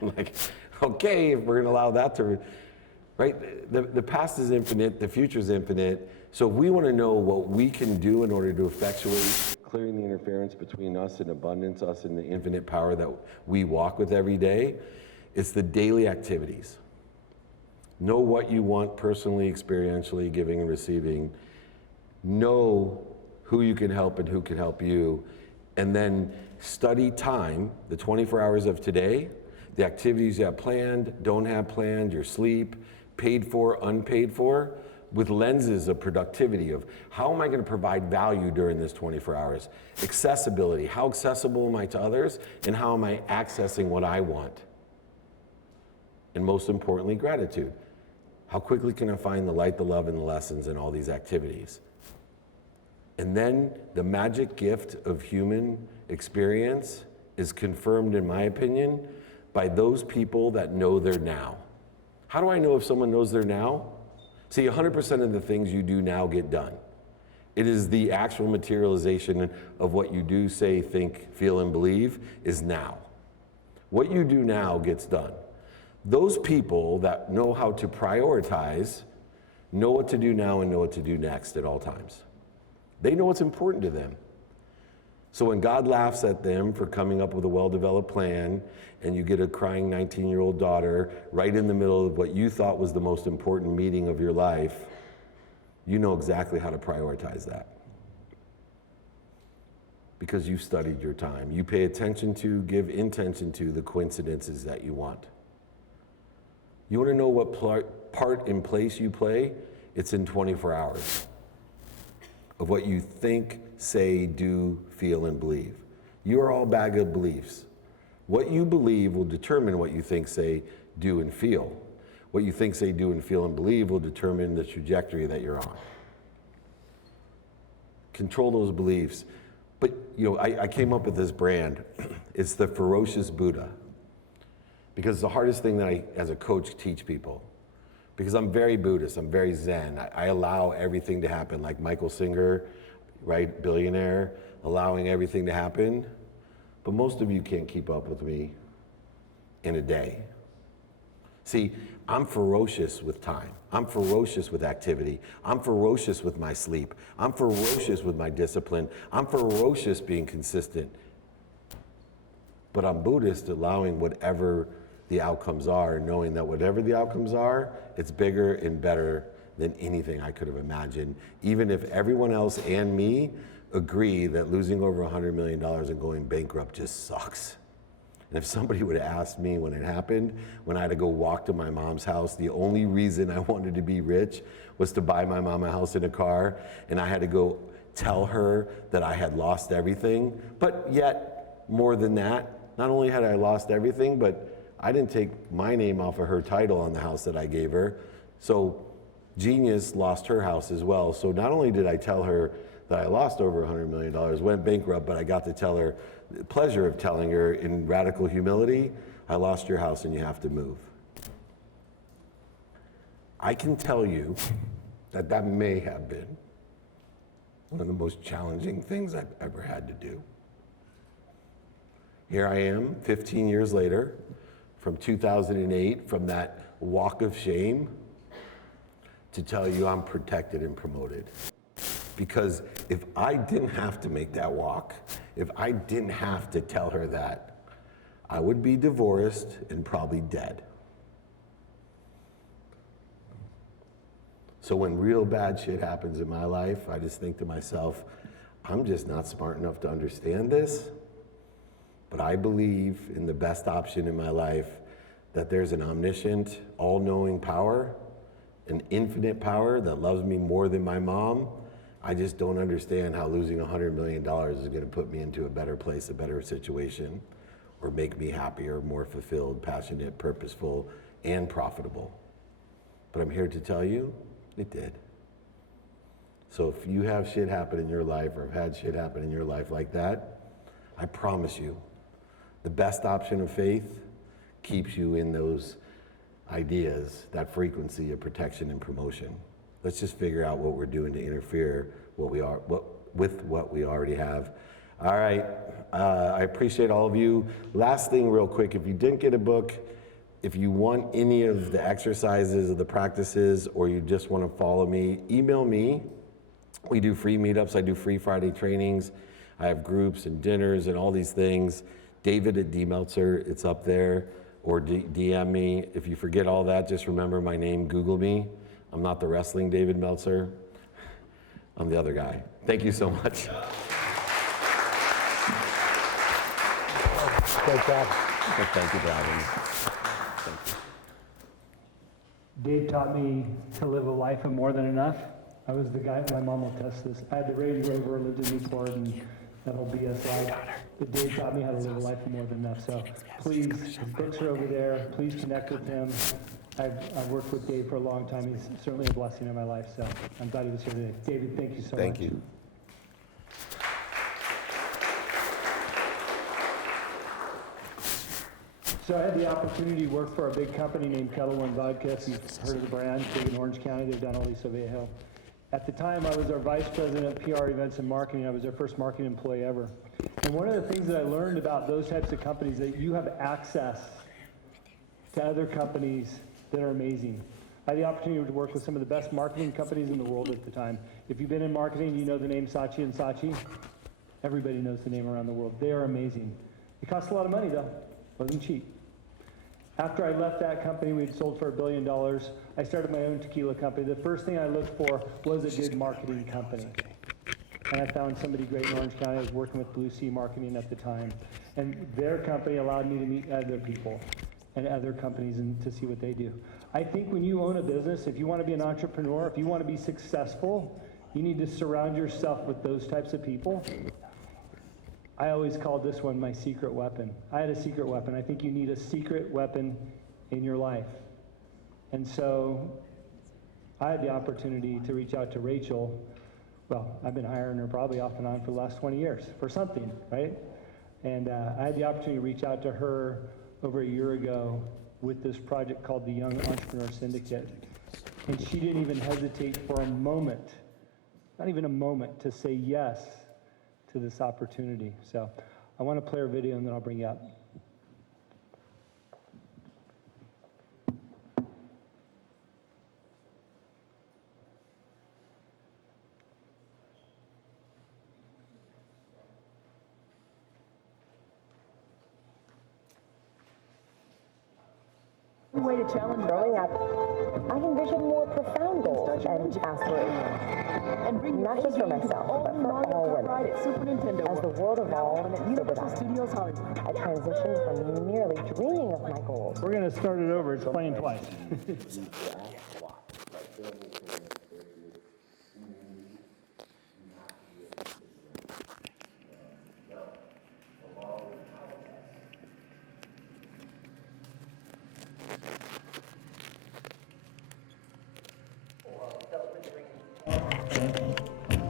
Like, okay, if we're gonna allow that to, right? The past is infinite, the future is infinite, so if we wanna know what we can do in order to effectuate clearing the interference between us and abundance, us and the infinite power that we walk with every day, it's the daily activities. Know what you want personally, experientially, giving and receiving. Know who you can help and who can help you. And then study time, the 24 hours of today, the activities you have planned, don't have planned, your sleep, paid for, unpaid for. with lenses of productivity, of how am I going to provide value during this 24 hours? Accessibility, how accessible am I to others, and how am I accessing what I want? And most importantly, gratitude. How quickly can I find the light, the love, and the lessons in all these activities? And then the magic gift of human experience is confirmed, in my opinion, by those people that know their now. How do I know if someone knows their now? See, 100% of the things you do now get done. It is the actual materialization of what you do, say, think, feel, and believe is now. What you do now gets done. Those people that know how to prioritize know what to do now and know what to do next at all times. They know what's important to them. So when God laughs at them for coming up with a well-developed plan, and you get a crying 19-year-old daughter right in the middle of what you thought was the most important meeting of your life, you know exactly how to prioritize that. Because you've studied your time. You pay attention to, give intention to the coincidences that you want. You want to know what part in place you play? It's in 24 hours of what you think, say, do, feel, and believe. You are all a bag of beliefs. What you believe will determine what you think, say, do, and feel. What you think, say, do, and feel, and believe will determine the trajectory that you're on. Control those beliefs. But, you know, I came up with this brand. It's the Ferocious Buddha. Because it's the hardest thing that I, as a coach, teach people. Because I'm very Buddhist, I'm very Zen. I allow everything to happen, like Michael Singer, right, billionaire, allowing everything to happen. But most of you can't keep up with me in a day. See, I'm ferocious with time. I'm ferocious with activity. I'm ferocious with my sleep. I'm ferocious with my discipline. I'm ferocious being consistent. But I'm Buddhist, allowing whatever the outcomes are, knowing that whatever the outcomes are, it's bigger and better than anything I could have imagined. Even if everyone else and me agree that losing over $100 million and going bankrupt just sucks. And if somebody would have asked me when it happened, when I had to go walk to my mom's house, the only reason I wanted to be rich was to buy my mom a house and a car, and I had to go tell her that I had lost everything. But yet, more than that, not only had I lost everything, but I didn't take my name off of her title on the house that I gave her. So Genius lost her house as well. So not only did I tell her that I lost over $100 million, went bankrupt, but I got to tell her, the pleasure of telling her in radical humility, I lost your house and you have to move. I can tell you that that may have been one of the most challenging things I've ever had to do. Here I am, 15 years later, from 2008, from that walk of shame, to tell you I'm protected and promoted. Because if I didn't have to make that walk, if I didn't have to tell her that, I would be divorced and probably dead. So when real bad shit happens in my life, I just think to myself, I'm just not smart enough to understand this, but I believe in the best option in my life, that there's an omniscient, all-knowing power, an infinite power that loves me more than my mom. I just don't understand how losing $100 million is going to put me into a better place, a better situation, or make me happier, more fulfilled, passionate, purposeful, and profitable. But I'm here to tell you, it did. So if you have shit happen in your life, or have had shit happen in your life like that, I promise you, the best option of faith keeps you in those ideas, that frequency of protection and promotion. Let's just figure out what we're doing to interfere with what we already have. All right, I appreciate all of you. Last thing real quick, if you didn't get a book, if you want any of the exercises or the practices, or you just want to follow me, email me. We do free meetups, I do free Friday trainings. I have groups and dinners and all these things. David@dmeltzer, it's up there, or DM me. If you forget all that, just remember my name, Google me. I'm not the wrestling David Meltzer. I'm the other guy. Thank you so much. Great job. Thank you for having me. Thank you. Dave taught me to live a life of more than enough. I was the guy, my mom will test this. I had the Range Rover, lived in Newport, and that whole BS life. But Dave taught me how to live a life of more than enough. So please, his books are over there. Please connect with him. I've worked with Dave for a long time. He's certainly a blessing in my life. So I'm glad he was here today. David, thank you so much. Thank you. So I had the opportunity to work for a big company named Kettle One Vodka. If you've heard of the brand, big in Orange County, they've done Aliso Viejo. At the time, I was our vice president of PR events and marketing. I was their first marketing employee ever. And one of the things that I learned about those types of companies is that you have access to other companies that are amazing. I had the opportunity to work with some of the best marketing companies in the world at the time. If you've been in marketing, you know the name Saatchi & Saatchi. Everybody knows the name around the world. They are amazing. It costs a lot of money, though. It wasn't cheap. After I left that company, we'd sold for $1 billion. I started my own tequila company. The first thing I looked for was a good marketing company. And I found somebody great in Orange County. I was working with Blue Sea Marketing at the time. And their company allowed me to meet other people and other companies and to see what they do. I think when you own a business, if you want to be an entrepreneur, if you want to be successful, you need to surround yourself with those types of people. I always called this one my secret weapon. I had a secret weapon. I think you need a secret weapon in your life. And so I had the opportunity to reach out to Rachel. Well, I've been hiring her probably off and on for the last 20 years for something, right? And I had the opportunity to reach out to her over a year ago with this project called the Young Entrepreneur Syndicate. And she didn't even hesitate for a moment, not even a moment, to say yes to this opportunity. So I want to play her video and then I'll bring you up. Way to challenge growing up, I envision more profound goals and aspirations, and not just for myself, but for all women. As the world evolved, so did I. I transitioned from merely dreaming of my goals. We're going to start it over. It's playing twice.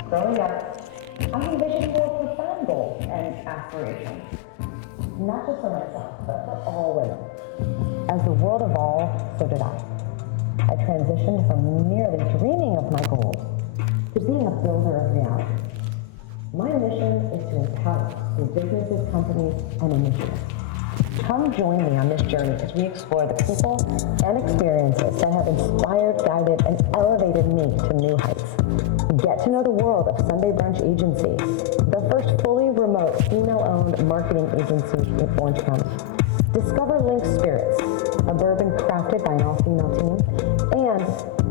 Growing up, I envisioned more profound goals and aspirations, not just for myself, but for all women. As the world evolved, so did I. I transitioned from merely dreaming of my goals to being a builder of reality. My mission is to empower through businesses, companies, and initiatives. Come join me on this journey as we explore the people and experiences that have inspired, guided, and elevated me to new heights. Get to know the world of Sunday Brunch Agency, the first fully remote female-owned marketing agency in Orange County. Discover Link Spirits, a bourbon crafted by an all-female team, and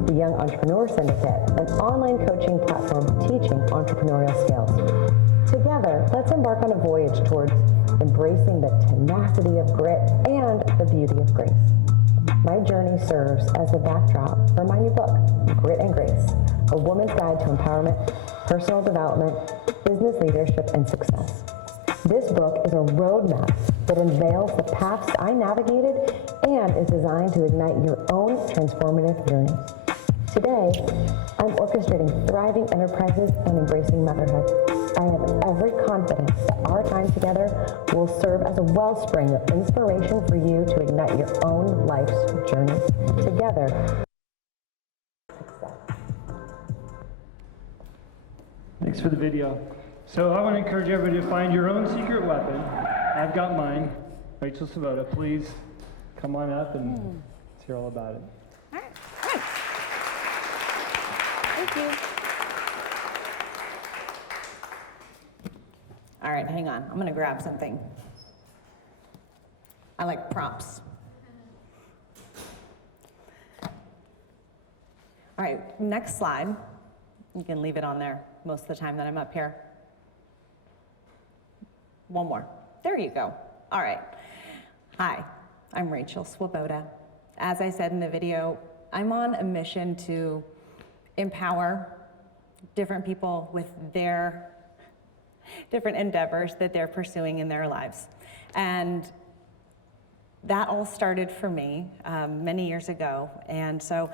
the Young Entrepreneur Syndicate, an online coaching platform teaching entrepreneurial skills. Together, let's embark on a voyage towards embracing the tenacity of grit and the beauty of grace. My journey serves as the backdrop for my new book, Grit and Grace, a woman's guide to empowerment, personal development, business leadership, and success. This book is a roadmap that unveils the paths I navigated and is designed to ignite your own transformative journey. Today, I'm orchestrating thriving enterprises and embracing motherhood. I have every confidence that our time together will serve as a wellspring of inspiration for you to ignite your own life's journey. Together, success. Thanks for the video. So I want to encourage everybody to find your own secret weapon. I've got mine. Rachel Savota, please come on up and let's hear all about it. All right. Good. Thank you. All right, hang on. I'm going to grab something. I like prompts. All right, next slide. You can leave it on there most of the time that I'm up here. One more. There you go. All right. Hi, I'm Rachel Swoboda. As I said in the video, I'm on a mission to empower different people with their different endeavors that they're pursuing in their lives. And that all started for me many years ago. And so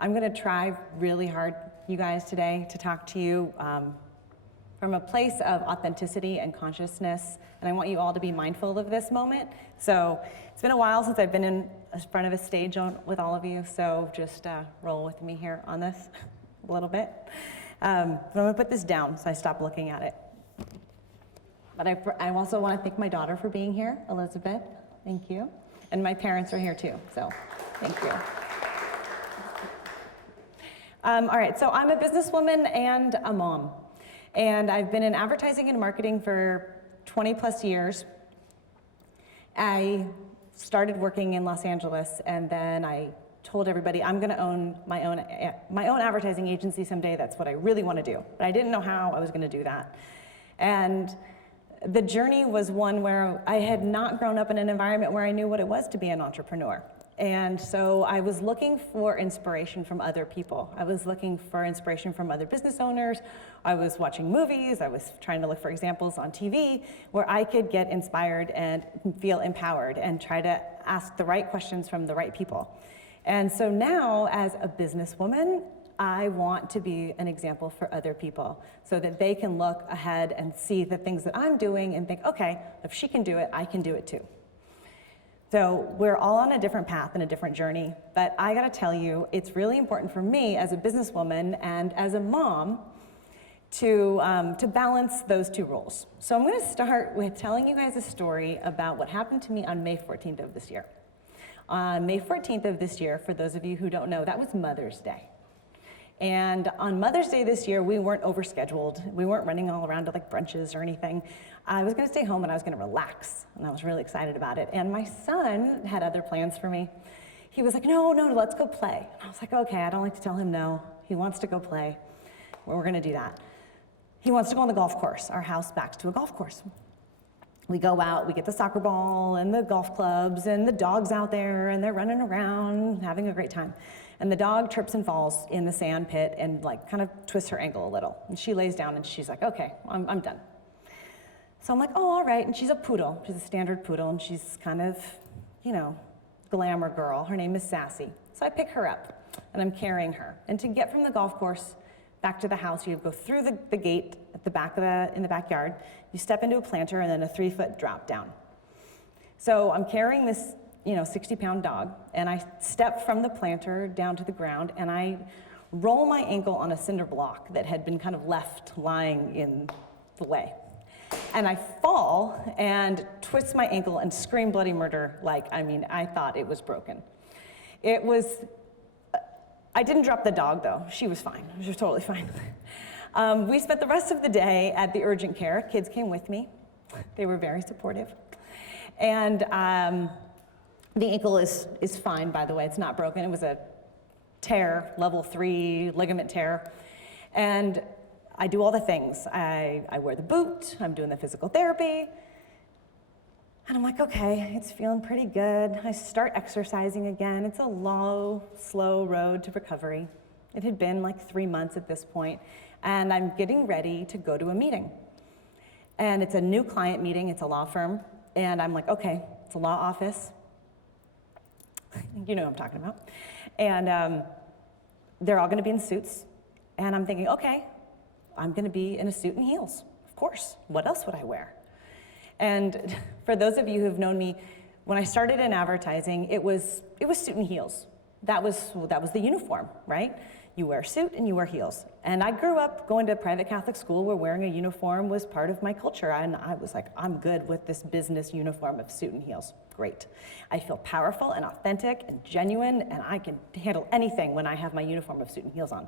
I'm gonna try really hard, you guys, today to talk to you from a place of authenticity and consciousness. And I want you all to be mindful of this moment. So it's been a while since I've been in front of a stage with all of you, so just roll with me here on this a little bit. But I'm gonna put this down so I stop looking at it. But I also want to thank my daughter for being here, Elizabeth. Thank you. And my parents are here too, so thank you. All right, so I'm a businesswoman and a mom. And I've been in advertising and marketing for 20 plus years. I started working in Los Angeles, and then I told everybody I'm gonna own my own advertising agency someday. That's what I really want to do. But I didn't know how I was gonna do that. And the journey was one where I had not grown up in an environment where I knew what it was to be an entrepreneur. And so I was looking for inspiration from other people. I was looking for inspiration from other business owners. I was watching movies. I was trying to look for examples on TV where I could get inspired and feel empowered and try to ask the right questions from the right people. And so now, as a businesswoman, I want to be an example for other people so that they can look ahead and see the things that I'm doing and think, okay, if she can do it, I can do it too. So we're all on a different path and a different journey, but I gotta tell you, it's really important for me as a businesswoman and as a mom to balance those two roles. So I'm gonna start with telling you guys a story about what happened to me on May 14th of this year. On May 14th of this year, for those of you who don't know, that was Mother's Day. And on Mother's Day this year, we weren't overscheduled. We weren't running all around to like brunches or anything. I was gonna stay home and I was gonna relax, and I was really excited about it. And my son had other plans for me. He was like, no, let's go play. And I was like, okay, I don't like to tell him no. He wants to go play. Well, we're gonna do that. He wants to go on the golf course. Our house backs to a golf course. We go out, we get the soccer ball and the golf clubs and the dog's out there and they're running around, having a great time. And the dog trips and falls in the sand pit and like kind of twists her ankle a little. And she lays down and she's like, okay, I'm done. So I'm like, oh, all right. And she's a poodle. She's a standard poodle. And she's kind of, glamour girl. Her name is Sassy. So I pick her up and I'm carrying her. And to get from the golf course back to the house, you go through the gate at the back in the backyard. You step into a planter and then a 3-foot drop down. So I'm carrying this 60-pound dog, and I step from the planter down to the ground, and I roll my ankle on a cinder block that had been kind of left lying in the way. And I fall and twist my ankle and scream bloody murder I thought it was broken. I didn't drop the dog though. She was fine. She was totally fine. We spent the rest of the day at the urgent care. Kids came with me. They were very supportive. And the ankle is fine, by the way. It's not broken. It was a tear, level 3 ligament tear. And I do all the things. I wear the boot. I'm doing the physical therapy. And I'm like, okay, it's feeling pretty good. I start exercising again. It's a low, slow road to recovery. It had been like 3 months at this point, and I'm getting ready to go to a meeting. And it's a new client meeting. It's a law firm. And I'm like, okay, it's a law office. You know what I'm talking about. And they're all gonna be in suits. And I'm thinking, okay, I'm gonna be in a suit and heels. Of course, what else would I wear? And for those of you who've known me, when I started in advertising, it was suit and heels. That was the uniform, right? You wear a suit and you wear heels. And I grew up going to a private Catholic school where wearing a uniform was part of my culture. And I was like, I'm good with this business uniform of suit and heels. Great. I feel powerful and authentic and genuine, and I can handle anything when I have my uniform of suit and heels on.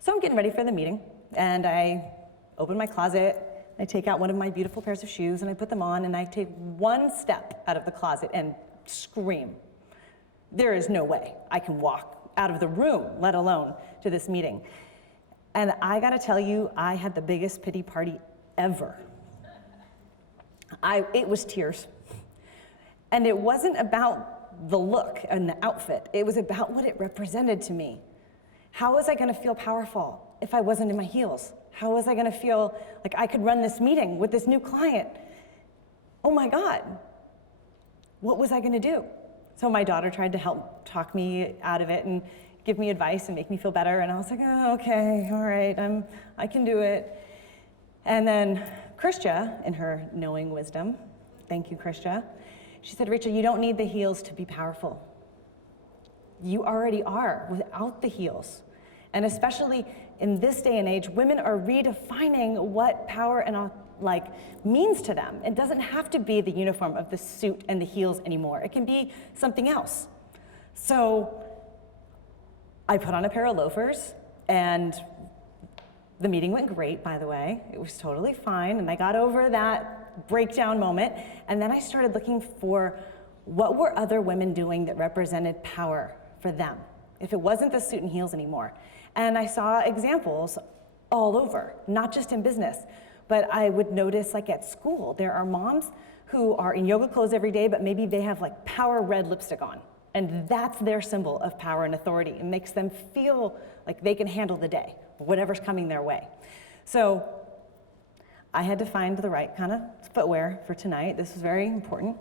So I'm getting ready for the meeting, and I open my closet. I take out one of my beautiful pairs of shoes and I put them on, and I take one step out of the closet and scream. There is no way I can walk out of the room, let alone to this meeting. And I gotta tell you, I had the biggest pity party ever. It was tears. And it wasn't about the look and the outfit. It was about what it represented to me. How was I gonna feel powerful if I wasn't in my heels? How was I gonna feel like I could run this meeting with this new client? Oh my God, what was I gonna do? So my daughter tried to help talk me out of it and give me advice and make me feel better. And I was like, oh, okay, all right, I can do it. And then Kristia, in her knowing wisdom, thank you, Kristia, she said, Rachel, you don't need the heels to be powerful. You already are without the heels. And especially in this day and age, women are redefining what power and means to them. It doesn't have to be the uniform of the suit and the heels anymore. It can be something else. So I put on a pair of loafers, and the meeting went great, by the way. It was totally fine, and I got over that breakdown moment, and then I started looking for what were other women doing that represented power for them, if it wasn't the suit and heels anymore. And I saw examples all over, not just in business, but I would notice like at school, there are moms who are in yoga clothes every day, but maybe they have like power red lipstick on. And that's their symbol of power and authority. It makes them feel like they can handle the day, whatever's coming their way. So I had to find the right kind of footwear for tonight. This was very important.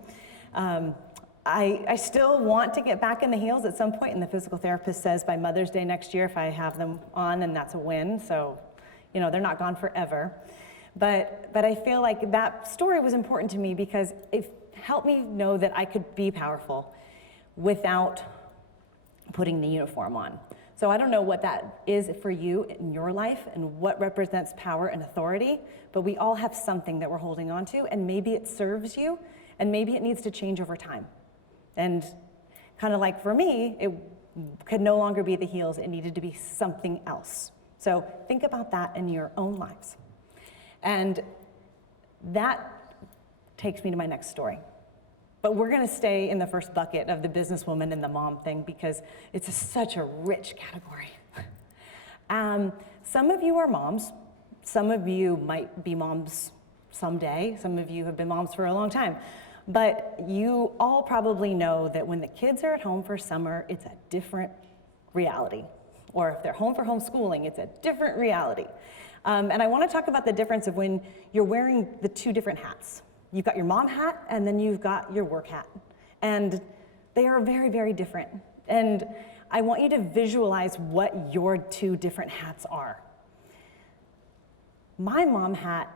I still want to get back in the heels at some point, and the physical therapist says by Mother's Day next year, if I have them on, then that's a win. So, you know, they're not gone forever. But I feel like that story was important to me because it helped me know that I could be powerful without putting the uniform on. So I don't know what that is for you in your life and what represents power and authority, but we all have something that we're holding on to, and maybe it serves you, and maybe it needs to change over time. And kind of like for me, it could no longer be the heels, it needed to be something else. So think about that in your own lives. And that takes me to my next story. But we're gonna stay in the first bucket of the businesswoman and the mom thing because it's such a rich category. Some of you are moms. Some of you might be moms someday. Some of you have been moms for a long time. But you all probably know that when the kids are at home for summer, it's a different reality. Or if they're home for homeschooling, it's a different reality. And I wanna talk about the difference of when you're wearing the two different hats. You've got your mom hat, and then you've got your work hat. And they are very, very different. And I want you to visualize what your two different hats are. My mom hat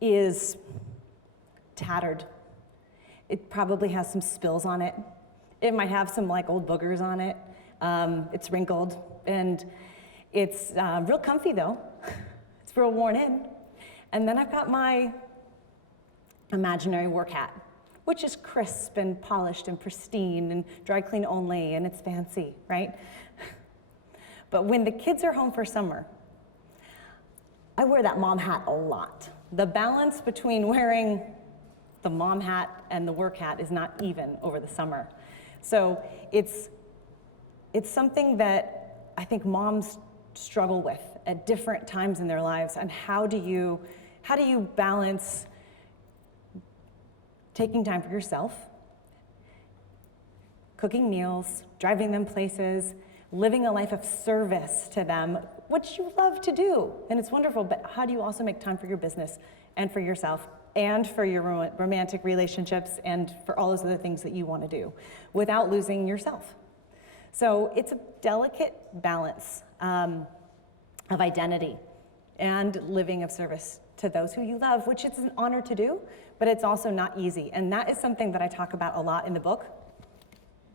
is tattered. It probably has some spills on it. It might have some like old boogers on it. It's wrinkled, and it's real comfy though. It's real worn in. And then I've got my imaginary work hat, which is crisp and polished and pristine and dry clean only, and it's fancy, right? But when the kids are home for summer, I wear that mom hat a lot. The balance between wearing the mom hat and the work hat is not even over the summer. So it's something that I think moms struggle with at different times in their lives. And how do you balance taking time for yourself, cooking meals, driving them places, living a life of service to them, which you love to do, and it's wonderful, but how do you also make time for your business and for yourself and for your romantic relationships and for all those other things that you want to do without losing yourself? So it's a delicate balance of identity and living of service to those who you love, which is an honor to do, but it's also not easy. And that is something that I talk about a lot in the book.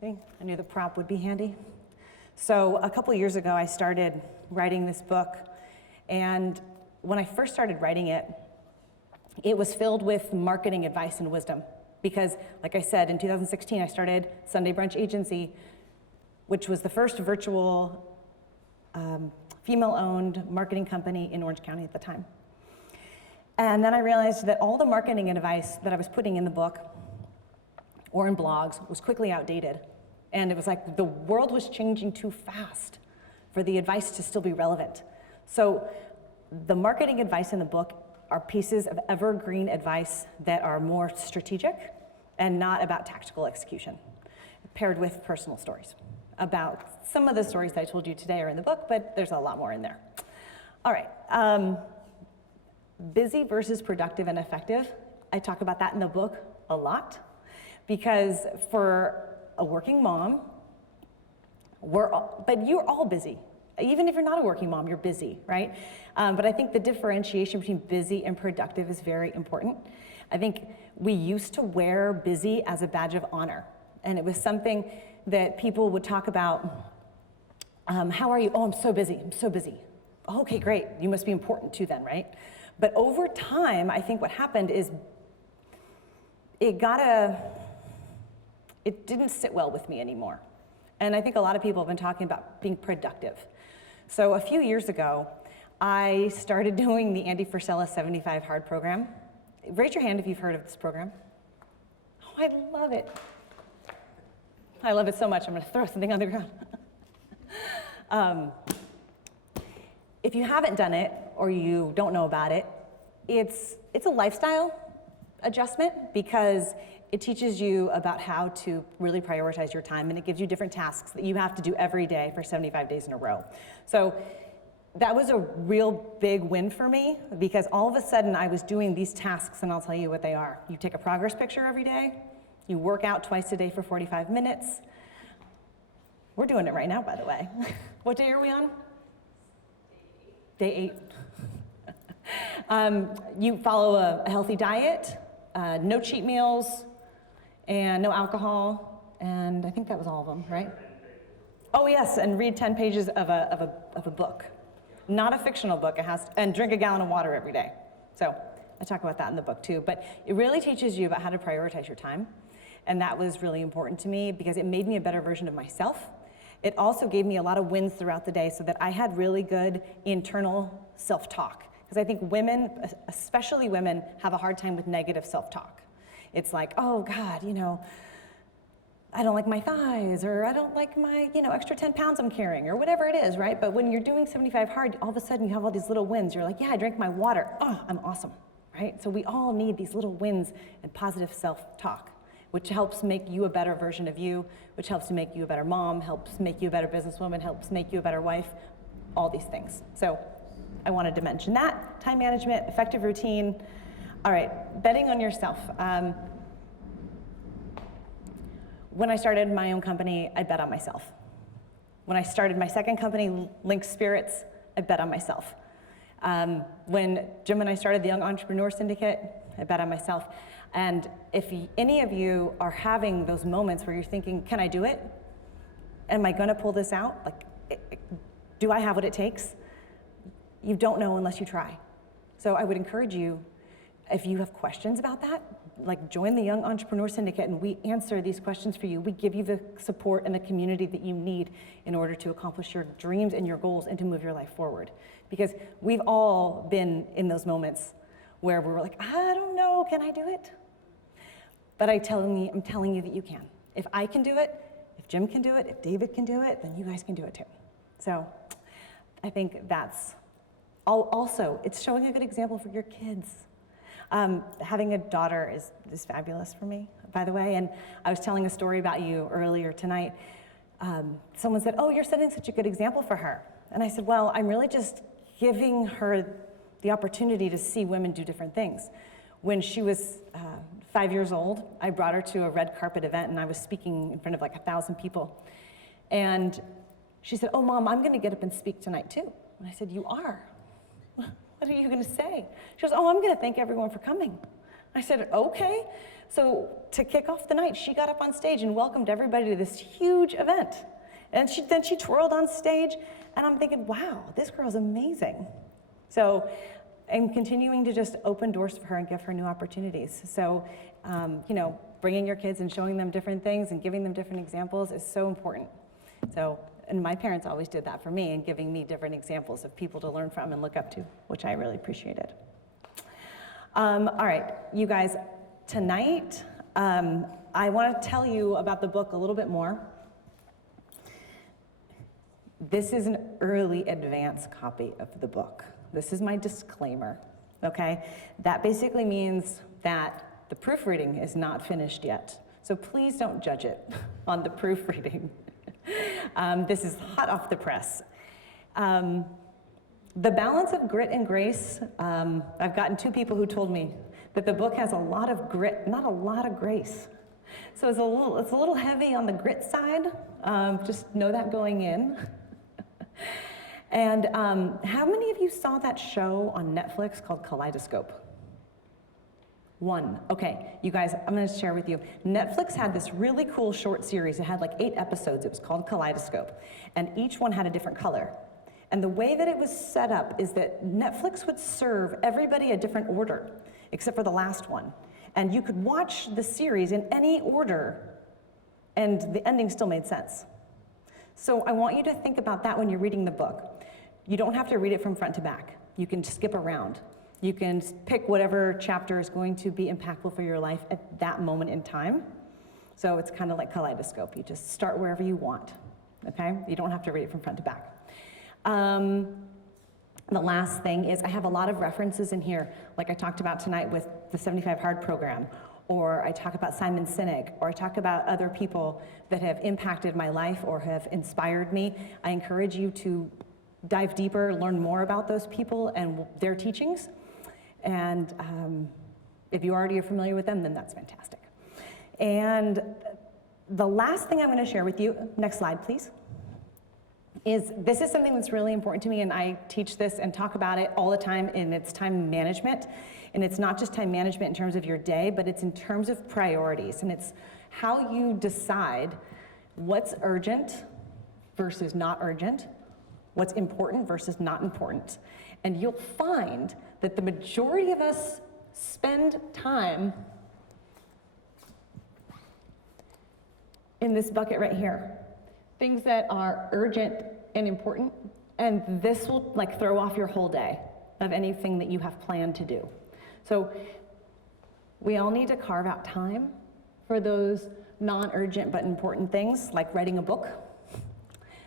I knew the prop would be handy. So a couple years ago, I started writing this book. And when I first started writing it, it was filled with marketing advice and wisdom. Because like I said, in 2016, I started Sunday Brunch Agency, which was the first virtual female-owned marketing company in Orange County at the time. And then I realized that all the marketing advice that I was putting in the book or in blogs was quickly outdated. And it was like the world was changing too fast for the advice to still be relevant. So the marketing advice in the book are pieces of evergreen advice that are more strategic and not about tactical execution. paired with personal stories about some of the stories that I told you today are in the book, but there's a lot more in there. All right, busy versus productive and effective. I talk about that in the book a lot because for a working mom, but you're all busy. Even if you're not a working mom, you're busy, right? But I think the differentiation between busy and productive is very important. I think we used to wear busy as a badge of honor. And it was something that people would talk about. How are you? Oh, I'm so busy. I'm so busy. Oh, okay, great. You must be important too then, right? But over time, I think what happened is it didn't sit well with me anymore. And I think a lot of people have been talking about being productive. So a few years ago, I started doing the Andy Frisella 75 Hard program. Raise your hand if you've heard of this program. Oh, I love it. I love it so much, I'm gonna throw something on the ground. If you haven't done it or you don't know about it, it's a lifestyle adjustment because it teaches you about how to really prioritize your time, and it gives you different tasks that you have to do every day for 75 days in a row. So that was a real big win for me because all of a sudden I was doing these tasks, and I'll tell you what they are. You take a progress picture every day, you work out twice a day for 45 minutes. We're doing it right now, by the way. What day are we on? Day 8. You follow a healthy diet, no cheat meals, and no alcohol, and I think that was all of them, right? Oh yes, and read 10 pages of a book. Not a fictional book, and drink a gallon of water every day. So I talk about that in the book too, but it really teaches you about how to prioritize your time, and that was really important to me because it made me a better version of myself. It also gave me a lot of wins throughout the day so that I had really good internal self-talk. Because I think women, especially women, have a hard time with negative self-talk. It's like, oh God, I don't like my thighs, or I don't like my, extra 10 pounds I'm carrying, or whatever it is, right? But when you're doing 75 hard, all of a sudden you have all these little wins. You're like, yeah, I drank my water. Oh, I'm awesome, right? So we all need these little wins and positive self-talk, which helps make you a better version of you, which helps to make you a better mom, helps make you a better businesswoman, helps make you a better wife, all these things. So I wanted to mention that. Time management, effective routine. All right, betting on yourself. When I started my own company, I bet on myself. When I started my second company, Link Spirits, I bet on myself. When Jim and I started the Young Entrepreneur Syndicate, I bet on myself. And if any of you are having those moments where you're thinking, can I do it? Am I gonna pull this out? Do I have what it takes? You don't know unless you try. So I would encourage you, if you have questions about that, join the Young Entrepreneur Syndicate and we answer these questions for you. We give you the support and the community that you need in order to accomplish your dreams and your goals and to move your life forward. Because we've all been in those moments where we're like, I don't know, can I do it? But I'm telling you that you can. If I can do it, if Jim can do it, if David can do it, then you guys can do it too. So I think that's also, it's showing a good example for your kids. Having a daughter is fabulous for me, by the way, and I was telling a story about you earlier tonight. Someone said, oh, you're setting such a good example for her. And I said, well, I'm really just giving her the opportunity to see women do different things. When she was 5 years old, I brought her to a red carpet event and I was speaking in front of 1,000 people. And she said, oh, Mom, I'm gonna get up and speak tonight too. And I said, you are? What are you gonna say? She goes, oh, I'm gonna thank everyone for coming. I said, okay. So to kick off the night, she got up on stage and welcomed everybody to this huge event. And then she twirled on stage, and I'm thinking, wow, this girl's amazing. So I'm continuing to just open doors for her and give her new opportunities. So, bringing your kids and showing them different things and giving them different examples is so important. So, and my parents always did that for me and giving me different examples of people to learn from and look up to, which I really appreciated. All right, you guys, tonight, I want to tell you about the book a little bit more. This is an early advance copy of the book. This is my disclaimer, okay? That basically means that the proofreading is not finished yet. So please don't judge it on the proofreading. This is hot off the press. The balance of grit and grace, I've gotten 2 people who told me that the book has a lot of grit, not a lot of grace. So it's a little heavy on the grit side. Just know that going in. And how many of you saw that show on Netflix called Kaleidoscope? 1. Okay, you guys, I'm going to share with you. Netflix had this really cool short series. It had like 8 episodes. It was called Kaleidoscope. And each one had a different color. And the way that it was set up is that Netflix would serve everybody a different order, except for the last one. And you could watch the series in any order, and the ending still made sense. So I want you to think about that when you're reading the book. You don't have to read it from front to back. You can skip around. You can pick whatever chapter is going to be impactful for your life at that moment in time. So it's kind of like Kaleidoscope. You just start wherever you want, okay? You don't have to read it from front to back. The last thing is I have a lot of references in here, like I talked about tonight with the 75 Hard program, or I talk about Simon Sinek, or I talk about other people that have impacted my life or have inspired me. I encourage you to dive deeper, learn more about those people and their teachings. And if you already are familiar with them, then that's fantastic. And the last thing I'm going to share with you, next slide, please, is this is something that's really important to me, and I teach this and talk about it all the time, and it's time management. And it's not just time management in terms of your day, but it's in terms of priorities. And it's how you decide what's urgent versus not urgent, what's important versus not important. And you'll find that the majority of us spend time in this bucket right here. Things that are urgent and important, and this will like throw off your whole day of anything that you have planned to do. So we all need to carve out time for those non-urgent but important things, like writing a book.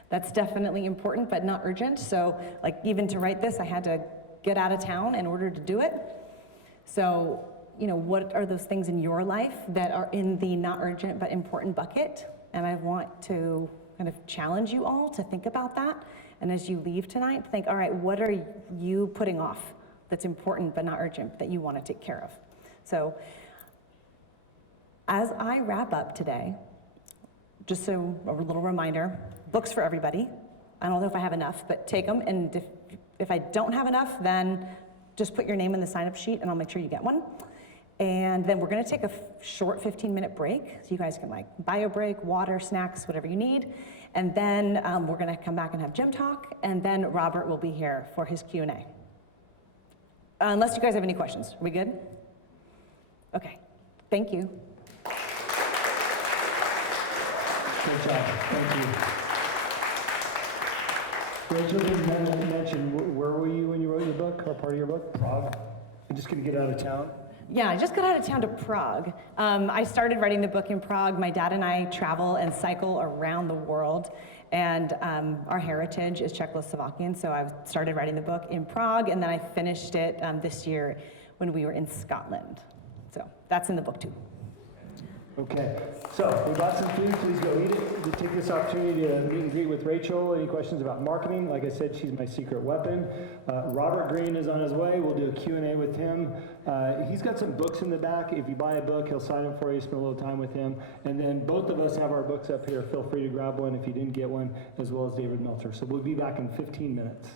That's definitely important but not urgent. So like even to write this, I had to get out of town in order to do it. So, you know, what are those things in your life that are in the not urgent but important bucket? And I want to kind of challenge you all to think about that. And as you leave tonight, think, all right, what are you putting off that's important but not urgent that you want to take care of? So as I wrap up today, just so a little reminder, books for everybody. I don't know if I have enough, but take them. And if I don't have enough, then just put your name in the sign-up sheet and I'll make sure you get one. And then we're going to take a short 15-minute break, so you guys can like bio break, water, snacks, whatever you need. And then we're going to come back and have gym talk, and then Robert will be here for his Q&A. Unless you guys have any questions. Are we good? Okay. Thank you. Good job. Thank you. Rachel didn't mention, where were you when you wrote your book, or part of your book? Prague? You're just going to get out of town? Yeah, I just got out of town to Prague. I started writing the book in Prague. My dad and I travel and cycle around the world, and our heritage is Czechoslovakian, so I started writing the book in Prague, and then I finished it this year when we were in Scotland. So that's in the book too. Okay, so we bought some food. Please go eat it. We'll take this opportunity to meet and greet with Rachel. Any questions about marketing? Like I said, she's my secret weapon. Robert Green is on his way. We'll do a Q&A with him. He's got some books in the back. If you buy a book, he'll sign them for you, spend a little time with him. And then both of us have our books up here. Feel free to grab one if you didn't get one, as well as David Meltzer. So we'll be back in 15 minutes.